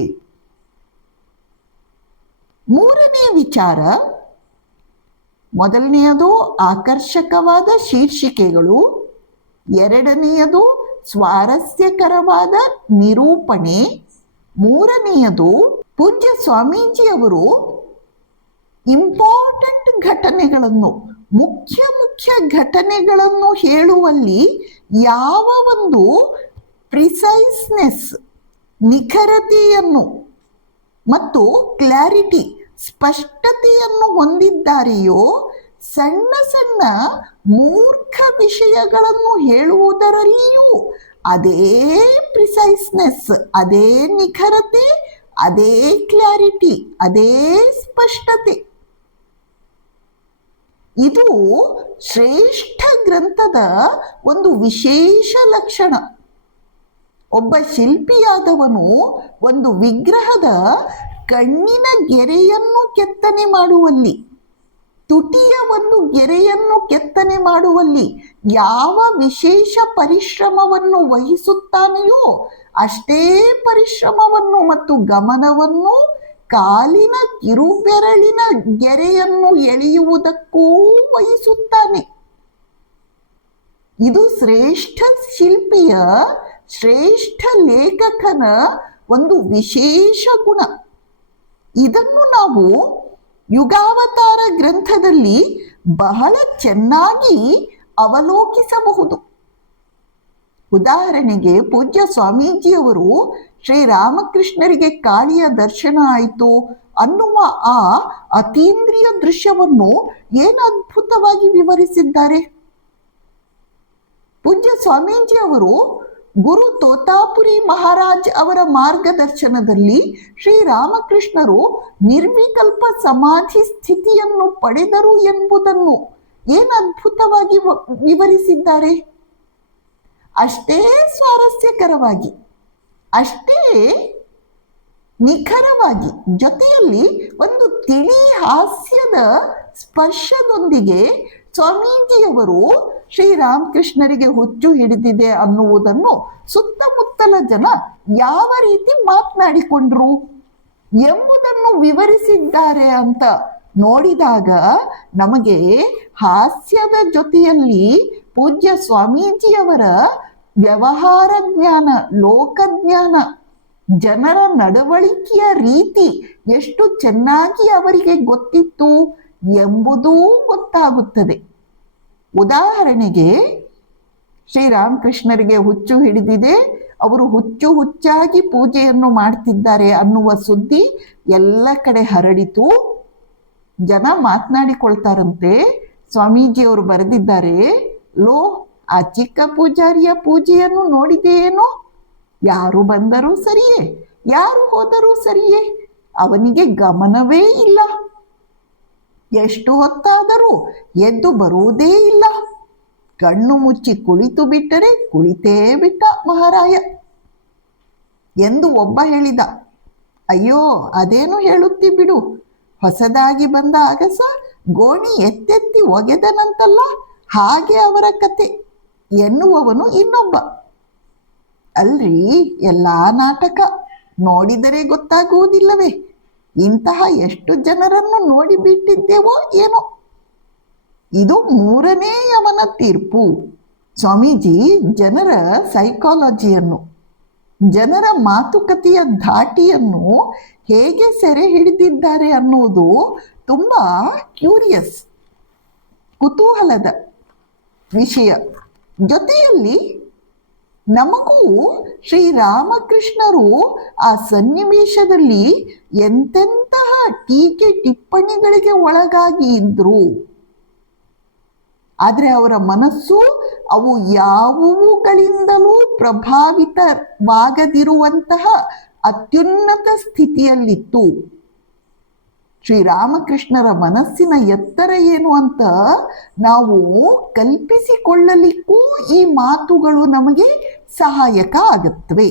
ಮೂರನೇ ವಿಚಾರ, ಮೊದಲನೆಯದು ಆಕರ್ಷಕವಾದ ಶೀರ್ಷಿಕೆಗಳು, ಎರಡನೆಯದು ಸ್ವಾರಸ್ಯಕರವಾದ ನಿರೂಪಣೆ, ಮೂರನೆಯದು ಪೂಜ್ಯ ಸ್ವಾಮೀಜಿಯವರು ಇಂಪಾರ್ಟೆಂಟ್ ಘಟನೆಗಳನ್ನು, ಮುಖ್ಯ ಮುಖ್ಯ ಘಟನೆಗಳನ್ನು ಹೇಳುವಲ್ಲಿ ಯಾವ ಒಂದು ಪ್ರಿಸೈಸ್ನೆಸ್, ನಿಖರತೆಯನ್ನು ಮತ್ತು ಕ್ಲಾರಿಟಿ, ಸ್ಪಷ್ಟತೆಯನ್ನು ಹೊಂದಿದ್ದಾರೆಯೋ, ಸಣ್ಣ ಸಣ್ಣ ಮೂರ್ಖ ವಿಷಯಗಳನ್ನು ಹೇಳುವುದರಲ್ಲಿಯೂ ಅದೇ ಪ್ರಿಸೈಸ್ನೆಸ್, ಅದೇ ನಿಖರತೆ, ಅದೇ ಕ್ಲಾರಿಟಿ, ಅದೇ ಸ್ಪಷ್ಟತೆ. ಇದು ಶ್ರೇಷ್ಠ ಗ್ರಂಥದ ಒಂದು ವಿಶೇಷ ಲಕ್ಷಣ. ಒಬ್ಬ ಶಿಲ್ಪಿಯಾದವನು ಒಂದು ವಿಗ್ರಹದ ಕಣ್ಣಿನ ಗೆರೆಯನ್ನು ಕೆತ್ತನೆ ಮಾಡುವಲ್ಲಿ, ತುಟಿಯ ಒಂದು ಗೆರೆಯನ್ನು ಕೆತ್ತನೆ ಮಾಡುವಲ್ಲಿ ಯಾವ ವಿಶೇಷ ಪರಿಶ್ರಮವನ್ನು ವಹಿಸುತ್ತಾನೆಯೋ ಅಷ್ಟೇ ಪರಿಶ್ರಮವನ್ನು ಮತ್ತು ಗಮನವನ್ನು ಕಾಲಿನ ಕಿರುಬೆರಳಿನ ಗೆರೆಯನ್ನು ಎಳೆಯುವುದಕ್ಕೂ ವಹಿಸುತ್ತಾನೆ. ಇದು ಶ್ರೇಷ್ಠ ಶಿಲ್ಪಿಯ, ಶ್ರೇಷ್ಠ ಲೇಖಕನ ಒಂದು ವಿಶೇಷ ಗುಣ. ಇದನ್ನು ನಾವು ಯುಗಾವತಾರ ಗ್ರಂಥದಲ್ಲಿ ಬಹಳ ಚೆನ್ನಾಗಿ ಅವಲೋಕಿಸಬಹುದು. ಉದಾಹರಣೆಗೆ ಪೂಜ್ಯ ಸ್ವಾಮೀಜಿಯವರು ಶ್ರೀರಾಮಕೃಷ್ಣರಿಗೆ ಕಾಳಿಯ ದರ್ಶನ ಆಯಿತು ಅನ್ನುವ ಆ ಅತೀಂದ್ರಿಯ ದೃಶ್ಯವನ್ನು ಏನು ಅದ್ಭುತವಾಗಿ ವಿವರಿಸಿದ್ದಾರೆ. ಪೂಜ್ಯ ಸ್ವಾಮೀಜಿಯವರು ಗುರು ತೋತಾಪುರಿ ಮಹಾರಾಜ್ ಅವರ ಮಾರ್ಗದರ್ಶನದಲ್ಲಿ ಶ್ರೀರಾಮಕೃಷ್ಣರು ನಿರ್ವಿಕಲ್ಪ ಸಮಾಧಿ ಸ್ಥಿತಿಯನ್ನು ಪಡೆದರು ಎಂಬುದನ್ನು ಏನು ಅದ್ಭುತವಾಗಿ ವಿವರಿಸಿದ್ದಾರೆ. ಅಷ್ಟೇ ಸ್ವಾರಸ್ಯಕರವಾಗಿ, ಅಷ್ಟೇ ನಿಖರವಾಗಿ, ಜೊತೆಯಲ್ಲಿ ಒಂದು ತಿಳಿ ಹಾಸ್ಯದ ಸ್ಪರ್ಶದೊಂದಿಗೆ ಸ್ವಾಮೀಜಿಯವರು ಶ್ರೀರಾಮಕೃಷ್ಣರಿಗೆ ಹುಚ್ಚು ಹಿಡಿದಿದೆ ಅನ್ನುವುದನ್ನು ಸುತ್ತಮುತ್ತಲ ಜನ ಯಾವ ರೀತಿ ಮಾತನಾಡಿಕೊಂಡ್ರು ಎಂಬುದನ್ನು ವಿವರಿಸಿದ್ದಾರೆ ಅಂತ ನೋಡಿದಾಗ ನಮಗೆ ಹಾಸ್ಯದ ಜೊತೆಯಲ್ಲಿ ಪೂಜ್ಯ ಸ್ವಾಮೀಜಿಯವರ ವ್ಯವಹಾರ ಜ್ಞಾನ, ಲೋಕಜ್ಞಾನ, ಜನರ ನಡವಳಿಕೆಯ ರೀತಿ ಎಷ್ಟು ಚೆನ್ನಾಗಿ ಅವರಿಗೆ ಗೊತ್ತಿತ್ತು ಎಂಬುದೂ ಗೊತ್ತಾಗುತ್ತದೆ. ಉದಾಹರಣೆಗೆ ಶ್ರೀರಾಮಕೃಷ್ಣರಿಗೆ ಹುಚ್ಚು ಹಿಡಿದಿದೆ, ಅವರು ಹುಚ್ಚಾಗಿ ಪೂಜೆಯನ್ನು ಮಾಡ್ತಿದ್ದಾರೆ ಅನ್ನುವ ಸುದ್ದಿ ಎಲ್ಲ ಕಡೆ ಹರಡಿತು. ಜನ ಮಾತನಾಡಿಕೊಳ್ತಾರಂತೆ. ಸ್ವಾಮೀಜಿಯವರು ಬರೆದಿದ್ದಾರೆ, ಲೋ ಆ ಚಿಕ್ಕ ಪೂಜಾರಿಯ ಪೂಜೆಯನ್ನು ನೋಡಿದೆಯೇನೋ, ಯಾರು ಬಂದರೂ ಸರಿಯೇ, ಯಾರು ಹೋದರೂ ಸರಿಯೇ, ಅವನಿಗೆ ಗಮನವೇ ಇಲ್ಲ, ಎಷ್ಟು ಹೊತ್ತಾದರೂ ಎದ್ದು ಬರುವುದೇ ಇಲ್ಲ, ಕಣ್ಣು ಮುಚ್ಚಿ ಕುಳಿತು ಬಿಟ್ಟರೆ ಕುಳಿತೇ ಬಿಟ್ಟ ಮಹಾರಾಯ ಎಂದು ಒಬ್ಬ ಹೇಳಿದ. ಅಯ್ಯೋ ಅದೇನು ಹೇಳುತ್ತಿ ಬಿಡು, ಹೊಸದಾಗಿ ಬಂದ ಅಗಸ ಗೋಣಿ ಎತ್ತೆತ್ತಿ ಒಗೆದನಂತಲ್ಲ, ಹಾಗೆ ಅವರ ಕತೆ ಎನ್ನುವವನು ಇನ್ನೊಬ್ಬ. ಅಲ್ರಿ, ಎಲ್ಲಾ ನಾಟಕ ನೋಡಿದರೆ ಗೊತ್ತಾಗುವುದಿಲ್ಲವೇ, ಇಂತಹ ಎಷ್ಟು ಜನರನ್ನು ನೋಡಿಬಿಟ್ಟಿದ್ದೇವೋ ಏನೋ. ಇದು ಮೂರನೇ ಯವನ ತೀರ್ಪು. ಸ್ವಾಮೀಜಿ ಜನರ ಸೈಕಾಲಜಿಯನ್ನು, ಜನರ ಮಾತುಕತೆಯ ಧಾಟಿಯನ್ನು ಹೇಗೆ ಸೆರೆ ಹಿಡಿದಿದ್ದಾರೆ ಅನ್ನೋದು ತುಂಬಾ ಕ್ಯೂರಿಯಸ್, ಕುತೂಹಲದ ವಿಷಯ. ಜೊತೆಯಲ್ಲಿ ನಮಗೂ ಶ್ರೀರಾಮಕೃಷ್ಣರು ಆ ಸನ್ನಿವೇಶದಲ್ಲಿ ಎಂತೆಂತಹ ಟೀಕೆ ಟಿಪ್ಪಣಿಗಳಿಗೆ ಒಳಗಾಗಿ ಇದ್ರು, ಆದರೆ ಅವರ ಮನಸ್ಸು ಅವು ಯಾವುವುಗಳಿಂದಲೂ ಪ್ರಭಾವಿತವಾಗದಿರುವಂತಹ ಅತ್ಯುನ್ನತ ಸ್ಥಿತಿಯಲ್ಲಿತ್ತು. ಶ್ರೀರಾಮಕೃಷ್ಣರ ಮನಸ್ಸಿನ ಎತ್ತರ ಏನು ಅಂತ ನಾವು ಕಲ್ಪಿಸಿಕೊಳ್ಳಲಿಕ್ಕೂ ಈ ಮಾತುಗಳು ನಮಗೆ ಸಹಾಯಕ ಆಗುತ್ತವೆ.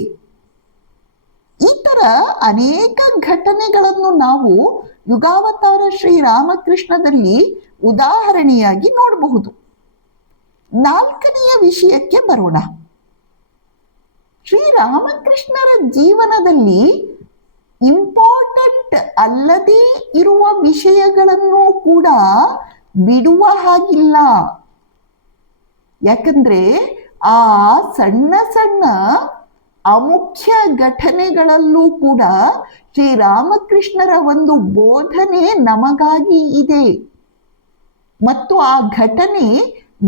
ಈ ಥರ ಅನೇಕ ಘಟನೆಗಳನ್ನು ನಾವು ಯುಗಾವತಾರ ಶ್ರೀರಾಮಕೃಷ್ಣದಲ್ಲಿ ಉದಾಹರಣೆಯಾಗಿ ನೋಡಬಹುದು. ನಾಲ್ಕನೆಯ ವಿಷಯಕ್ಕೆ ಬರೋಣ. ಶ್ರೀರಾಮಕೃಷ್ಣರ ಜೀವನದಲ್ಲಿ ಇಂಪಾರ್ಟೆಂಟ್ ಅಲ್ಲದೇ ಇರುವ ವಿಷಯಗಳನ್ನು ಕೂಡ ಬಿಡುವ ಹಾಗಿಲ್ಲ. ಯಾಕಂದ್ರೆ ಆ ಸಣ್ಣ ಸಣ್ಣ ಅಮುಖ್ಯ ಘಟನೆಗಳಲ್ಲೂ ಕೂಡ ಶ್ರೀರಾಮಕೃಷ್ಣರ ಒಂದು ಬೋಧನೆ ನಮಗಾಗಿ ಇದೆ. ಮತ್ತು ಆ ಘಟನೆ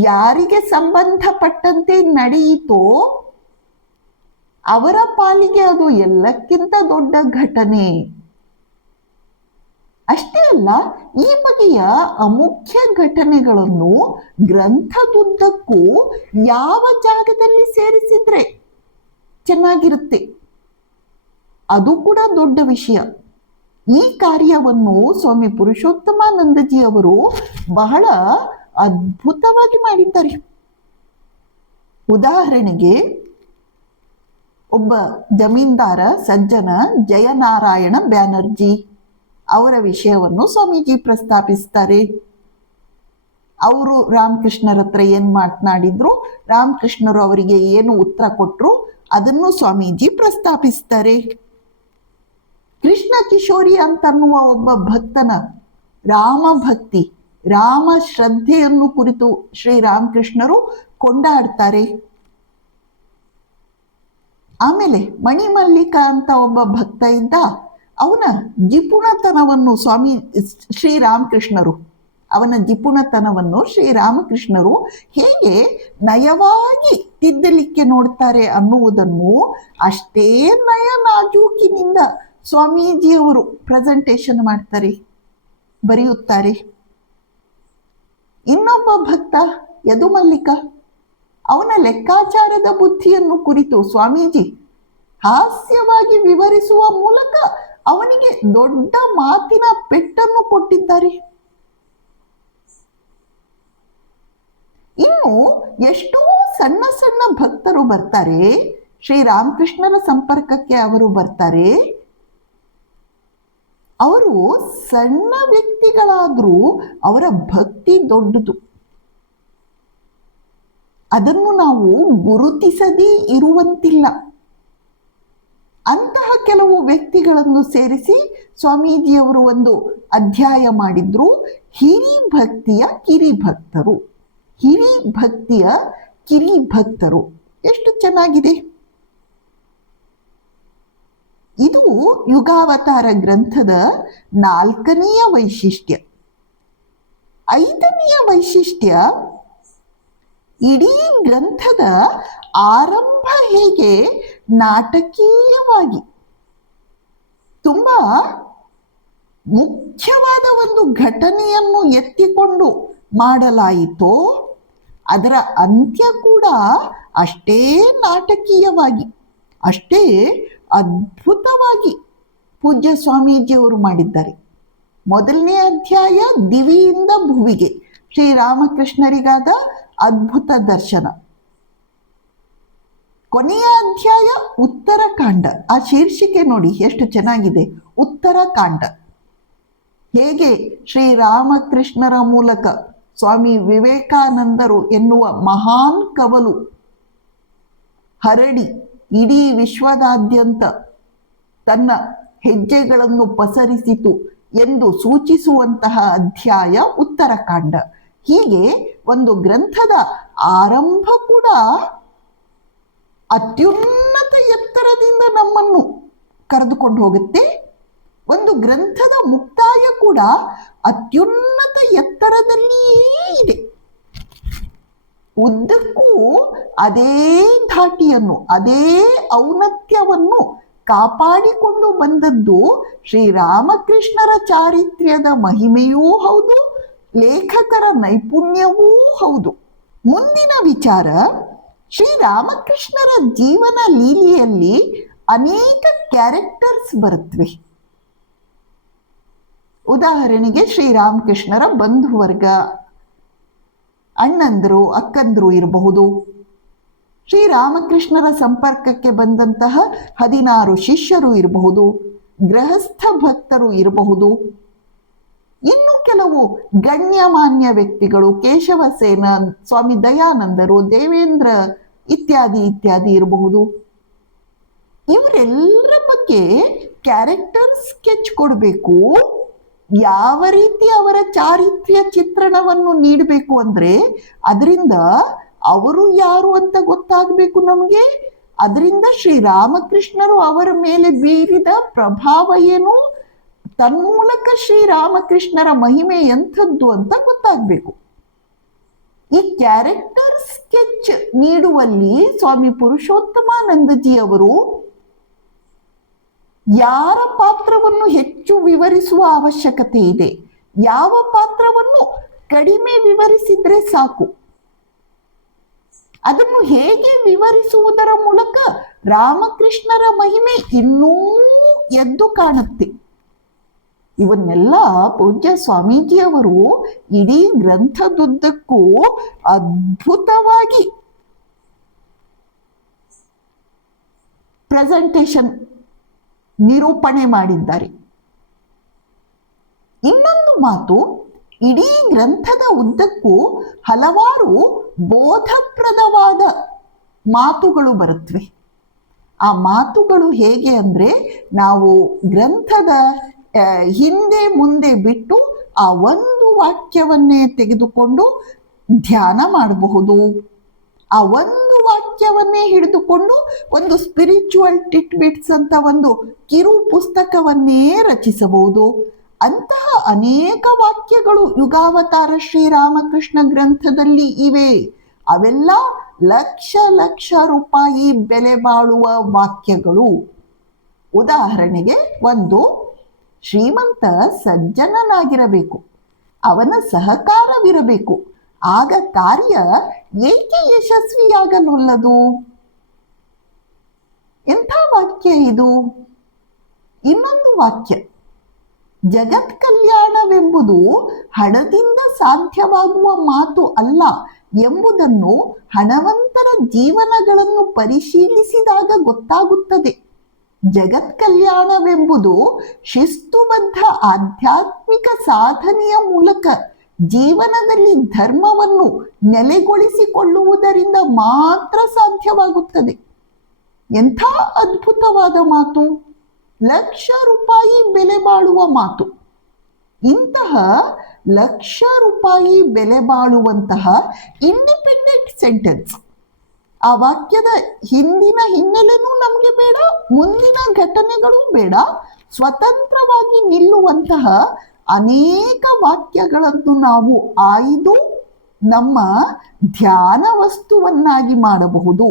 ಯಾರಿಗೆ ಸಂಬಂಧಪಟ್ಟಂತೆ ನಡೆಯಿತೋ ಅವರ ಪಾಲಿಗೆ ಅದು ಎಲ್ಲಕ್ಕಿಂತ ದೊಡ್ಡ ಘಟನೆ. ಅಷ್ಟೇ ಅಲ್ಲ, ಈ ಬಗೆಯ ಅಮುಖ್ಯ ಘಟನೆಗಳನ್ನು ಗ್ರಂಥದುದ್ದಕ್ಕೂ ಯಾವ ಜಾಗದಲ್ಲಿ ಸೇರಿಸಿದ್ರೆ ಚೆನ್ನಾಗಿರುತ್ತೆ, ಅದು ಕೂಡ ದೊಡ್ಡ ವಿಷಯ. ಈ ಕಾರ್ಯವನ್ನು ಸ್ವಾಮಿ ಪುರುಷೋತ್ತಮಾನಂದಜಿ ಅವರು ಬಹಳ ಅದ್ಭುತವಾಗಿ ಮಾಡಿದ್ದಾರೆ. ಉದಾಹರಣೆಗೆ, ಒಬ್ಬ ಜಮೀನ್ದಾರ ಸಜ್ಜನ ಜಯನಾರಾಯಣ ಬ್ಯಾನರ್ಜಿ ಅವರ ವಿಷಯವನ್ನು ಸ್ವಾಮೀಜಿ ಪ್ರಸ್ತಾಪಿಸ್ತಾರೆ. ಅವರು ರಾಮಕೃಷ್ಣರ ಹತ್ರ ಏನ್ ಮಾತನಾಡಿದ್ರು, ರಾಮಕೃಷ್ಣರು ಅವರಿಗೆ ಏನು ಉತ್ತರ ಕೊಟ್ರು, ಅದನ್ನು ಸ್ವಾಮೀಜಿ ಪ್ರಸ್ತಾಪಿಸ್ತಾರೆ. ಕೃಷ್ಣ ಕಿಶೋರಿ ಅಂತನ್ನುವ ಒಬ್ಬ ಭಕ್ತನ ರಾಮ ಭಕ್ತಿ, ರಾಮ ಶ್ರದ್ಧೆಯನ್ನು ಕುರಿತು ಶ್ರೀರಾಮಕೃಷ್ಣರು ಕೊಂಡಾಡ್ತಾರೆ. ಆಮೇಲೆ ಮಣಿಮಲ್ಲಿಕ ಅಂತ ಒಬ್ಬ ಭಕ್ತ ಇದ್ದ, ಅವನ ಜಿಪುಣತನವನ್ನು ಅವನ ಜಿಪುಣತನವನ್ನು ಶ್ರೀರಾಮಕೃಷ್ಣರು ಹೇಗೆ ನಯವಾಗಿ ತಿದ್ದಲಿಕ್ಕೆ ನೋಡ್ತಾರೆ ಅನ್ನುವುದನ್ನು ಅಷ್ಟೇ ನಯ ನಾಜೂಕಿನಿಂದ ಸ್ವಾಮೀಜಿಯವರು ಪ್ರೆಸೆಂಟೇಷನ್ ಮಾಡ್ತಾರೆ, ಬರೆಯುತ್ತಾರೆ. ಇನ್ನೊಬ್ಬ ಭಕ್ತ ಯದುಮಲ್ಲಿಕ, ಅವನ ಲೆಕ್ಕಾಚಾರದ ಬುದ್ಧಿಯನ್ನು ಕುರಿತು ಸ್ವಾಮೀಜಿ ಹಾಸ್ಯವಾಗಿ ವಿವರಿಸುವ ಮೂಲಕ ಅವನಿಗೆ ದೊಡ್ಡ ಮಾತಿನ ಪೆಟ್ಟನ್ನು ಕೊಟ್ಟಿದ್ದಾರೆ. ಇನ್ನು ಎಷ್ಟೋ ಸಣ್ಣ ಸಣ್ಣ ಭಕ್ತರು ಬರ್ತಾರೆ, ಶ್ರೀರಾಮಕೃಷ್ಣರ ಸಂಪರ್ಕಕ್ಕೆ ಅವರು ಬರ್ತಾರೆ. ಅವರು ಸಣ್ಣ ವ್ಯಕ್ತಿಗಳಾದ್ರೂ ಅವರ ಭಕ್ತಿ ದೊಡ್ಡದು. ಅದನ್ನು ನಾವು ಗುರುತಿಸದೇ ಇರುವಂತಿಲ್ಲ. ಅಂತಹ ಕೆಲವು ವ್ಯಕ್ತಿಗಳನ್ನು ಸೇರಿಸಿ ಸ್ವಾಮೀಜಿಯವರು ಒಂದು ಅಧ್ಯಾಯ ಮಾಡಿದ್ರು, ಹಿರಿಭಕ್ತಿಯ ಕಿರಿಭಕ್ತರು. ಹಿರಿಭಕ್ತಿಯ ಕಿರಿಭಕ್ತರು ಎಷ್ಟು ಚೆನ್ನಾಗಿದೆ. ಇದು ಯುಗಾವತಾರ ಗ್ರಂಥದ 4ನೆಯ ವೈಶಿಷ್ಟ್ಯ. 5ನೆಯ ವೈಶಿಷ್ಟ್ಯ, ಇಡೀ ಗ್ರಂಥದ ಆರಂಭ ಹೇಗೆ ನಾಟಕೀಯವಾಗಿ ತುಂಬಾ ಮುಖ್ಯವಾದ ಒಂದು ಘಟನೆಯನ್ನು ಎತ್ತಿಕೊಂಡು ಮಾಡಲಾಯಿತೋ, ಅದರ ಅಂತ್ಯ ಕೂಡ ಅಷ್ಟೇ ನಾಟಕೀಯವಾಗಿ, ಅಷ್ಟೇ ಅದ್ಭುತವಾಗಿ ಪೂಜ್ಯ ಸ್ವಾಮೀಜಿಯವರು ಮಾಡಿದ್ದಾರೆ. 1ನೇ ಅಧ್ಯಾಯ ದಿವಿಯಿಂದ ಭುವಿಗೆ, ಶ್ರೀರಾಮಕೃಷ್ಣರಿಗಾದ ಅದ್ಭುತ ದರ್ಶನ. ಕೊನೆಯ ಅಧ್ಯಾಯ ಉತ್ತರಕಾಂಡ. ಆ ಶೀರ್ಷಿಕೆ ನೋಡಿ ಎಷ್ಟು ಚೆನ್ನಾಗಿದೆ, ಉತ್ತರಕಾಂಡ. ಹೇಗೆ ಶ್ರೀರಾಮಕೃಷ್ಣರ ಮೂಲಕ ಸ್ವಾಮಿ ವಿವೇಕಾನಂದರು ಎನ್ನುವ ಮಹಾನ್ ಕವಲು ಹರಡಿ ಇಡೀ ವಿಶ್ವದಾದ್ಯಂತ ತನ್ನ ಹೆಜ್ಜೆಗಳನ್ನು ಪಸರಿಸಿತು ಎಂದು ಸೂಚಿಸುವಂತಹ ಅಧ್ಯಾಯ ಉತ್ತರಕಾಂಡ. ಹೀಗೆ ಒಂದು ಗ್ರಂಥದ ಆರಂಭ ಕೂಡ ಅತ್ಯುನ್ನತ ಎತ್ತರದಿಂದ ನಮ್ಮನ್ನು ಕರೆದುಕೊಂಡು ಹೋಗುತ್ತೆ. ಒಂದು ಗ್ರಂಥದ ಮುಕ್ತಾಯ ಕೂಡ ಅತ್ಯುನ್ನತ ಎತ್ತರದಲ್ಲಿಯೇ ಇದೆ. ಉದ್ದಕ್ಕೂ ಅದೇ ಧಾಟಿಯನ್ನು, ಅದೇ ಔನ್ನತ್ಯವನ್ನು ಕಾಪಾಡಿಕೊಂಡು ಬಂದದ್ದು ಶ್ರೀರಾಮಕೃಷ್ಣರ ಚಾರಿತ್ರ್ಯದ ಮಹಿಮೆಯೂ ಹೌದು, ಲೇಖಕರ ನೈಪುಣ್ಯವೂ ಹೌದು. ಮುಂದಿನ ವಿಚಾರ, ಶ್ರೀರಾಮಕೃಷ್ಣರ ಜೀವನ ಲೀಲೆಯಲ್ಲಿ ಅನೇಕ ಕ್ಯಾರೆಕ್ಟರ್ಸ್ ಬರುತ್ತವೆ. ಉದಾಹರಣೆಗೆ ಶ್ರೀರಾಮಕೃಷ್ಣರ ಬಂಧುವರ್ಗ, ಅಣ್ಣಂದರು ಅಕ್ಕಂದರು ಇರಬಹುದು. ಶ್ರೀರಾಮಕೃಷ್ಣರ ಸಂಪರ್ಕಕ್ಕೆ ಬಂದಂತಹ 16 ಶಿಷ್ಯರು ಇರಬಹುದು, ಗೃಹಸ್ಥ ಭಕ್ತರು ಇರಬಹುದು. ಇನ್ನು ಕೆಲವು ಗಣ್ಯಮಾನ್ಯ ವ್ಯಕ್ತಿಗಳು, ಕೇಶವಸೇನ, ಸ್ವಾಮಿ ದಯಾನಂದರು, ದೇವೇಂದ್ರ ಇತ್ಯಾದಿ ಇತ್ಯಾದಿ ಇರಬಹುದು. ಇವರೆಲ್ಲರ ಬಗ್ಗೆ ಕ್ಯಾರೆಕ್ಟರ್ ಸ್ಕೆಚ್ ಕೊಡಬೇಕು. ಯಾವ ರೀತಿ ಅವರ ಚಾರಿತ್ರ್ಯ ಚಿತ್ರಣವನ್ನು ನೀಡಬೇಕು ಅಂದ್ರೆ, ಅದರಿಂದ ಅವರು ಯಾರು ಅಂತ ಗೊತ್ತಾಗಬೇಕು ನಮಗೆ. ಅದರಿಂದ ಶ್ರೀರಾಮಕೃಷ್ಣರು ಅವರ ಮೇಲೆ ಬೀರಿದ ಪ್ರಭಾವ ಏನು, ತನ್ಮೂಲಕ ಶ್ರೀರಾಮಕೃಷ್ಣರ ಮಹಿಮೆ ಎಂಥದ್ದು ಅಂತ ಗೊತ್ತಾಗಬೇಕು. ಈ ಕ್ಯಾರೆಕ್ಟರ್ ಸ್ಕೆಚ್ ನೀಡುವಲ್ಲಿ ಸ್ವಾಮಿ ಪುರುಷೋತ್ತಮಾನಂದಜಿ ಅವರು ಯಾರ ಪಾತ್ರವನ್ನು ಹೆಚ್ಚು ವಿವರಿಸುವ ಅವಶ್ಯಕತೆ ಇದೆ, ಯಾವ ಪಾತ್ರವನ್ನು ಕಡಿಮೆ ವಿವರಿಸಿದ್ರೆ ಸಾಕು, ಅದನ್ನು ಹೇಗೆ ವಿವರಿಸುವುದರ ಮೂಲಕ ರಾಮಕೃಷ್ಣರ ಮಹಿಮೆ ಇನ್ನೂ ಎದ್ದು ಕಾಣುತ್ತೆ. ಇವನ್ನೆಲ್ಲ ಪೂಜ್ಯ ಸ್ವಾಮೀಜಿಯವರು ಇಡೀ ಗ್ರಂಥದುದ್ದಕ್ಕೂ ಅದ್ಭುತವಾಗಿ ಪ್ರೆಸೆಂಟೇಷನ್ ನಿರೂಪಣೆ ಮಾಡಿದ್ದಾರೆ. ಇನ್ನೊಂದು ಮಾತು, ಇಡೀ ಗ್ರಂಥದ ಉದ್ದಕ್ಕೂ ಹಲವಾರು ಬೋಧಪ್ರದವಾದ ಮಾತುಗಳು ಬರುತ್ತವೆ. ಆ ಮಾತುಗಳು ಹೇಗೆ ಅಂದರೆ, ನಾವು ಗ್ರಂಥದ ಹಿಂದೆ ಮುಂದೆ ಬಿಟ್ಟು ಆ ಒಂದು ವಾಕ್ಯವನ್ನೇ ತೆಗೆದುಕೊಂಡು ಧ್ಯಾನ ಮಾಡಬಹುದು, ಆ ಒಂದು ವಾಕ್ಯವನ್ನೇ ಹಿಡಿದುಕೊಂಡು ಒಂದು ಸ್ಪಿರಿಚುವಲ್ ಟಿಟ್ಬಿಟ್ಸ್ ಅಂತ ಒಂದು ಕಿರು ಪುಸ್ತಕವನ್ನೇ ರಚಿಸಬಹುದು. ಅಂತಹ ಅನೇಕ ವಾಕ್ಯಗಳು ಯುಗಾವತಾರ ಶ್ರೀರಾಮಕೃಷ್ಣ ಗ್ರಂಥದಲ್ಲಿ ಇವೆ. ಅವೆಲ್ಲ ಲಕ್ಷ ಲಕ್ಷ ರೂಪಾಯಿ ಬೆಲೆ ಬಾಳುವ ವಾಕ್ಯಗಳು. ಉದಾಹರಣೆಗೆ, ಒಂದು, ಶ್ರೀಮಂತ ಸಜ್ಜನನಾಗಿರಬೇಕು, ಅವನ ಸಹಕಾರವಿರಬೇಕು, ಆಗ ಕಾರ್ಯ ಏಕೆ ಯಶಸ್ವಿಯಾಗಲೊಲ್ಲದು. ಎಂಥ ವಾಕ್ಯ ಇದು. ಇನ್ನೊಂದು ವಾಕ್ಯ, ಜಗತ್ ಕಲ್ಯಾಣವೆಂಬುದು ಹಣದಿಂದ ಸಾಧ್ಯವಾಗುವ ಮಾತು ಅಲ್ಲ ಎಂಬುದನ್ನು ಹಣವಂತರ ಜೀವನಗಳನ್ನು ಪರಿಶೀಲಿಸಿದಾಗ ಗೊತ್ತಾಗುತ್ತದೆ. ಜಗತ್ ಕಲ್ಯಾಣವೆಂಬುದು ಶಿಸ್ತುಬದ್ಧ ಆಧ್ಯಾತ್ಮಿಕ ಸಾಧನೆಯ ಮೂಲಕ ಜೀವನದಲ್ಲಿ ಧರ್ಮವನ್ನು ನೆಲೆಗೊಳಿಸಿಕೊಳ್ಳುವುದರಿಂದ ಮಾತ್ರ ಸಾಧ್ಯವಾಗುತ್ತದೆ. ಎಂಥ ಅದ್ಭುತವಾದ ಮಾತು, ಲಕ್ಷ ರೂಪಾಯಿ ಬೆಲೆ ಬಾಳುವ ಮಾತು. ಇಂತಹ ಲಕ್ಷ ರೂಪಾಯಿ ಬೆಲೆ ಬಾಳುವಂತಹ ಇಂಡಿಪೆಂಡೆಂಟ್ ಸೆಂಟೆನ್ಸ್, ಆ ವಾಕ್ಯದ ಹಿಂದಿನ ಹಿನ್ನೆಲೆನೂ ನಮಗೆ ಬೇಡ, ಮುಂದಿನ ಘಟನೆಗಳು ಬೇಡ, ಸ್ವತಂತ್ರವಾಗಿ ನಿಲ್ಲುವಂತಹ ಅನೇಕ ವಾಕ್ಯಗಳನ್ನು ನಾವು ಆಯ್ದು ನಮ್ಮ ಧ್ಯಾನ ವಸ್ತುವನ್ನಾಗಿ ಮಾಡಬಹುದು.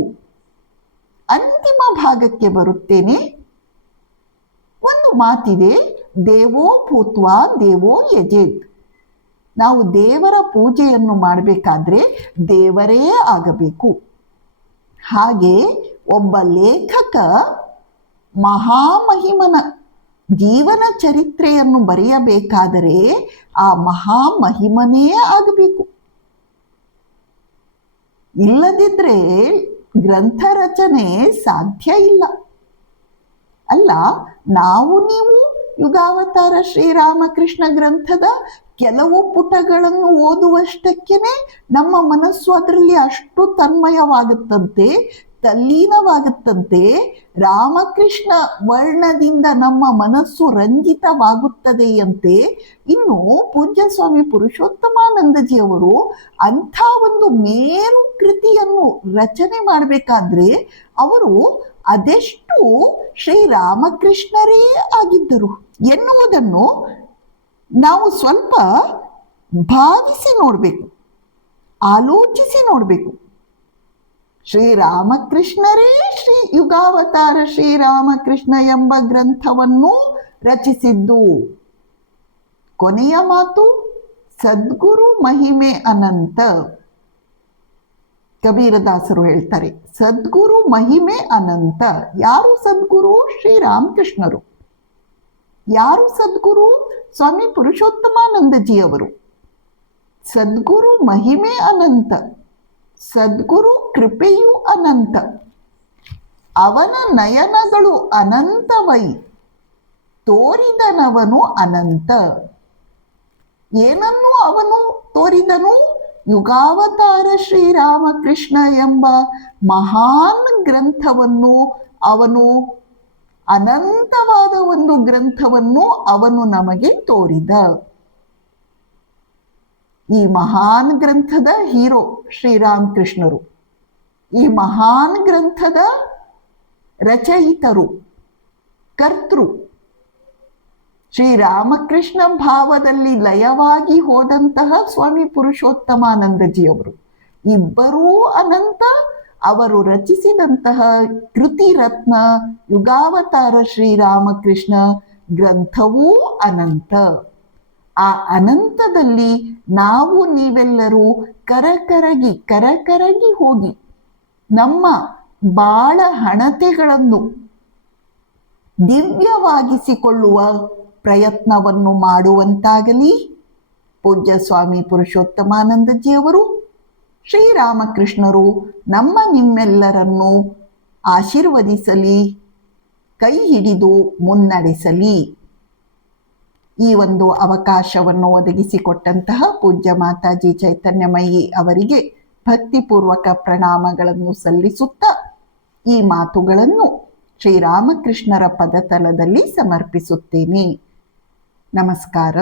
ಅಂತಿಮ ಭಾಗಕ್ಕೆ ಬರುತ್ತೇನೆ. ಒಂದು ಮಾತಿದೆ, ದೇವೋ ಭೂತ್ವಾ ದೇವೋ ಯಜೇತ್. ನಾವು ದೇವರ ಪೂಜೆಯನ್ನು ಮಾಡಬೇಕಾದ್ರೆ ದೇವರೇ ಆಗಬೇಕು. ಹಾಗೆ ಒಬ್ಬ ಲೇಖಕ ಮಹಾಮಹಿಮನ ಜೀವನ ಚರಿತ್ರೆಯನ್ನು ಬರೆಯಬೇಕಾದರೆ ಆ ಮಹಾಮಹಿಮನೇ ಆಗಬೇಕು. ಇಲ್ಲದಿದ್ರೆ ಗ್ರಂಥ ರಚನೆ ಸಾಧ್ಯ ಇಲ್ಲ. ಅಲ್ಲ, ನಾವು ನೀವು ಯುಗಾವತಾರ ಶ್ರೀರಾಮಕೃಷ್ಣ ಗ್ರಂಥದ ಕೆಲವು ಪುಟಗಳನ್ನು ಓದುವಷ್ಟಕ್ಕೇನೆ ನಮ್ಮ ಮನಸ್ಸು ಅದರಲ್ಲಿ ಅಷ್ಟು ತನ್ಮಯವಾಗುತ್ತಂತೆ, ತಲ್ಲೀನವಾಗುತ್ತಂತೆ, ರಾಮಕೃಷ್ಣ ವರ್ಣದಿಂದ ನಮ್ಮ ಮನಸ್ಸು ರಂಜಿತವಾಗುತ್ತದೆಯಂತೆ. ಇನ್ನು ಪೂಜ್ಯ ಸ್ವಾಮಿ ಪುರುಷೋತ್ತಮಾನಂದಜಿ ಅವರು ಅಂಥ ಒಂದು ಮೇರು ಕೃತಿಯನ್ನು ರಚನೆ ಮಾಡಬೇಕಾದ್ರೆ ಅವರು ಅದೆಷ್ಟು ಶ್ರೀರಾಮಕೃಷ್ಣರೇ ಆಗಿದ್ದರು ಎನ್ನುವುದನ್ನು ನಾವು ಸ್ವಲ್ಪ ಭಾವಿಸಿ ನೋಡಬೇಕು, ಆಲೋಚಿಸಿ ನೋಡಬೇಕು. ಶ್ರೀರಾಮಕೃಷ್ಣರೇ ಯುಗಾವತಾರ ಶ್ರೀರಾಮಕೃಷ್ಣ ಎಂಬ ಗ್ರಂಥವನ್ನು ರಚಿಸಿದ್ದು. ಕೊನೆಯ ಮಾತು, ಸದ್ಗುರು ಮಹಿಮೆ ಅನಂತ. ಕಬೀರದಾಸರು ಹೇಳ್ತಾರೆ, ಸದ್ಗುರು ಮಹಿಮೆ ಅನಂತ. ಯಾರು ಸದ್ಗುರು? ಶ್ರೀರಾಮಕೃಷ್ಣರು. ಯಾರು ಸದ್ಗುರು? ಸ್ವಾಮಿ ಪುರುಷೋತ್ತಮಾನಂದಜಿ ಅವರು. ಸದ್ಗುರು ಮಹಿಮೆ ಅನಂತ, ಸದ್ಗುರು ಕೃಪೆಯು ಅನಂತ. ಅವನ ನಯನಗಳು ಅನಂತವೈ, ತೋರಿದನವನು ಅನಂತ. ಏನನ್ನು ಅವನು ತೋರಿದನು? ಯುಗಾವತಾರ ಶ್ರೀರಾಮಕೃಷ್ಣ ಎಂಬ ಮಹಾನ್ ಗ್ರಂಥವನ್ನು ಅವನು, ಅನಂತವಾದ ಒಂದು ಗ್ರಂಥವನ್ನು ಅವನು ನಮಗೆ ತೋರಿದ. ಈ ಮಹಾನ್ ಗ್ರಂಥದ ಹೀರೋ ಶ್ರೀರಾಮಕೃಷ್ಣರು. ಈ ಮಹಾನ್ ಗ್ರಂಥದ ರಚಯಿತರು, ಕರ್ತೃ. ಶ್ರೀರಾಮಕೃಷ್ಣ ಭಾವದಲ್ಲಿ ಲಯವಾಗಿ ಹೋದಂತಹ ಸ್ವಾಮಿ ಪುರುಷೋತ್ತಮಾನಂದಜಿಯವರು ಇಬ್ಬರೂ ಅನಂತ. ಅವರು ರಚಿಸಿದಂತಹ ಕೃತಿ ರತ್ನ ಯುಗಾವತಾರ ಶ್ರೀರಾಮಕೃಷ್ಣ ಗ್ರಂಥವೂ ಅನಂತ. ಆ ಅನಂತದಲ್ಲಿ ನಾವು ನೀವೆಲ್ಲರೂ ಕರಕರಗಿ ಹೋಗಿ ನಮ್ಮ ಬಾಳ ಹಣತೆಗಳನ್ನು ದಿವ್ಯವಾಗಿಸಿಕೊಳ್ಳುವ ಪ್ರಯತ್ನವನ್ನು ಮಾಡುವಂತಾಗಲಿ. ಪೂಜ್ಯ ಸ್ವಾಮಿ ಪುರುಷೋತ್ತಮಾನಂದಜಿಯವರು, ಶ್ರೀರಾಮಕೃಷ್ಣರು ನಮ್ಮ ನಿಮ್ಮೆಲ್ಲರನ್ನು ಆಶೀರ್ವದಿಸಲಿ, ಕೈ ಹಿಡಿದು ಮುನ್ನಡೆಸಲಿ. ಈ ಒಂದು ಅವಕಾಶವನ್ನು ಒದಗಿಸಿಕೊಟ್ಟಂತಹ ಪೂಜ್ಯ ಮಾತಾಜಿ ಚೈತನ್ಯಮಯಿ ಅವರಿಗೆ ಭಕ್ತಿಪೂರ್ವಕ ಪ್ರಣಾಮಗಳನ್ನು ಸಲ್ಲಿಸುತ್ತಾ ಈ ಮಾತುಗಳನ್ನು ಶ್ರೀರಾಮಕೃಷ್ಣರ ಪದತಲದಲ್ಲಿ ಸಮರ್ಪಿಸುತ್ತೇನೆ. ನಮಸ್ಕಾರ.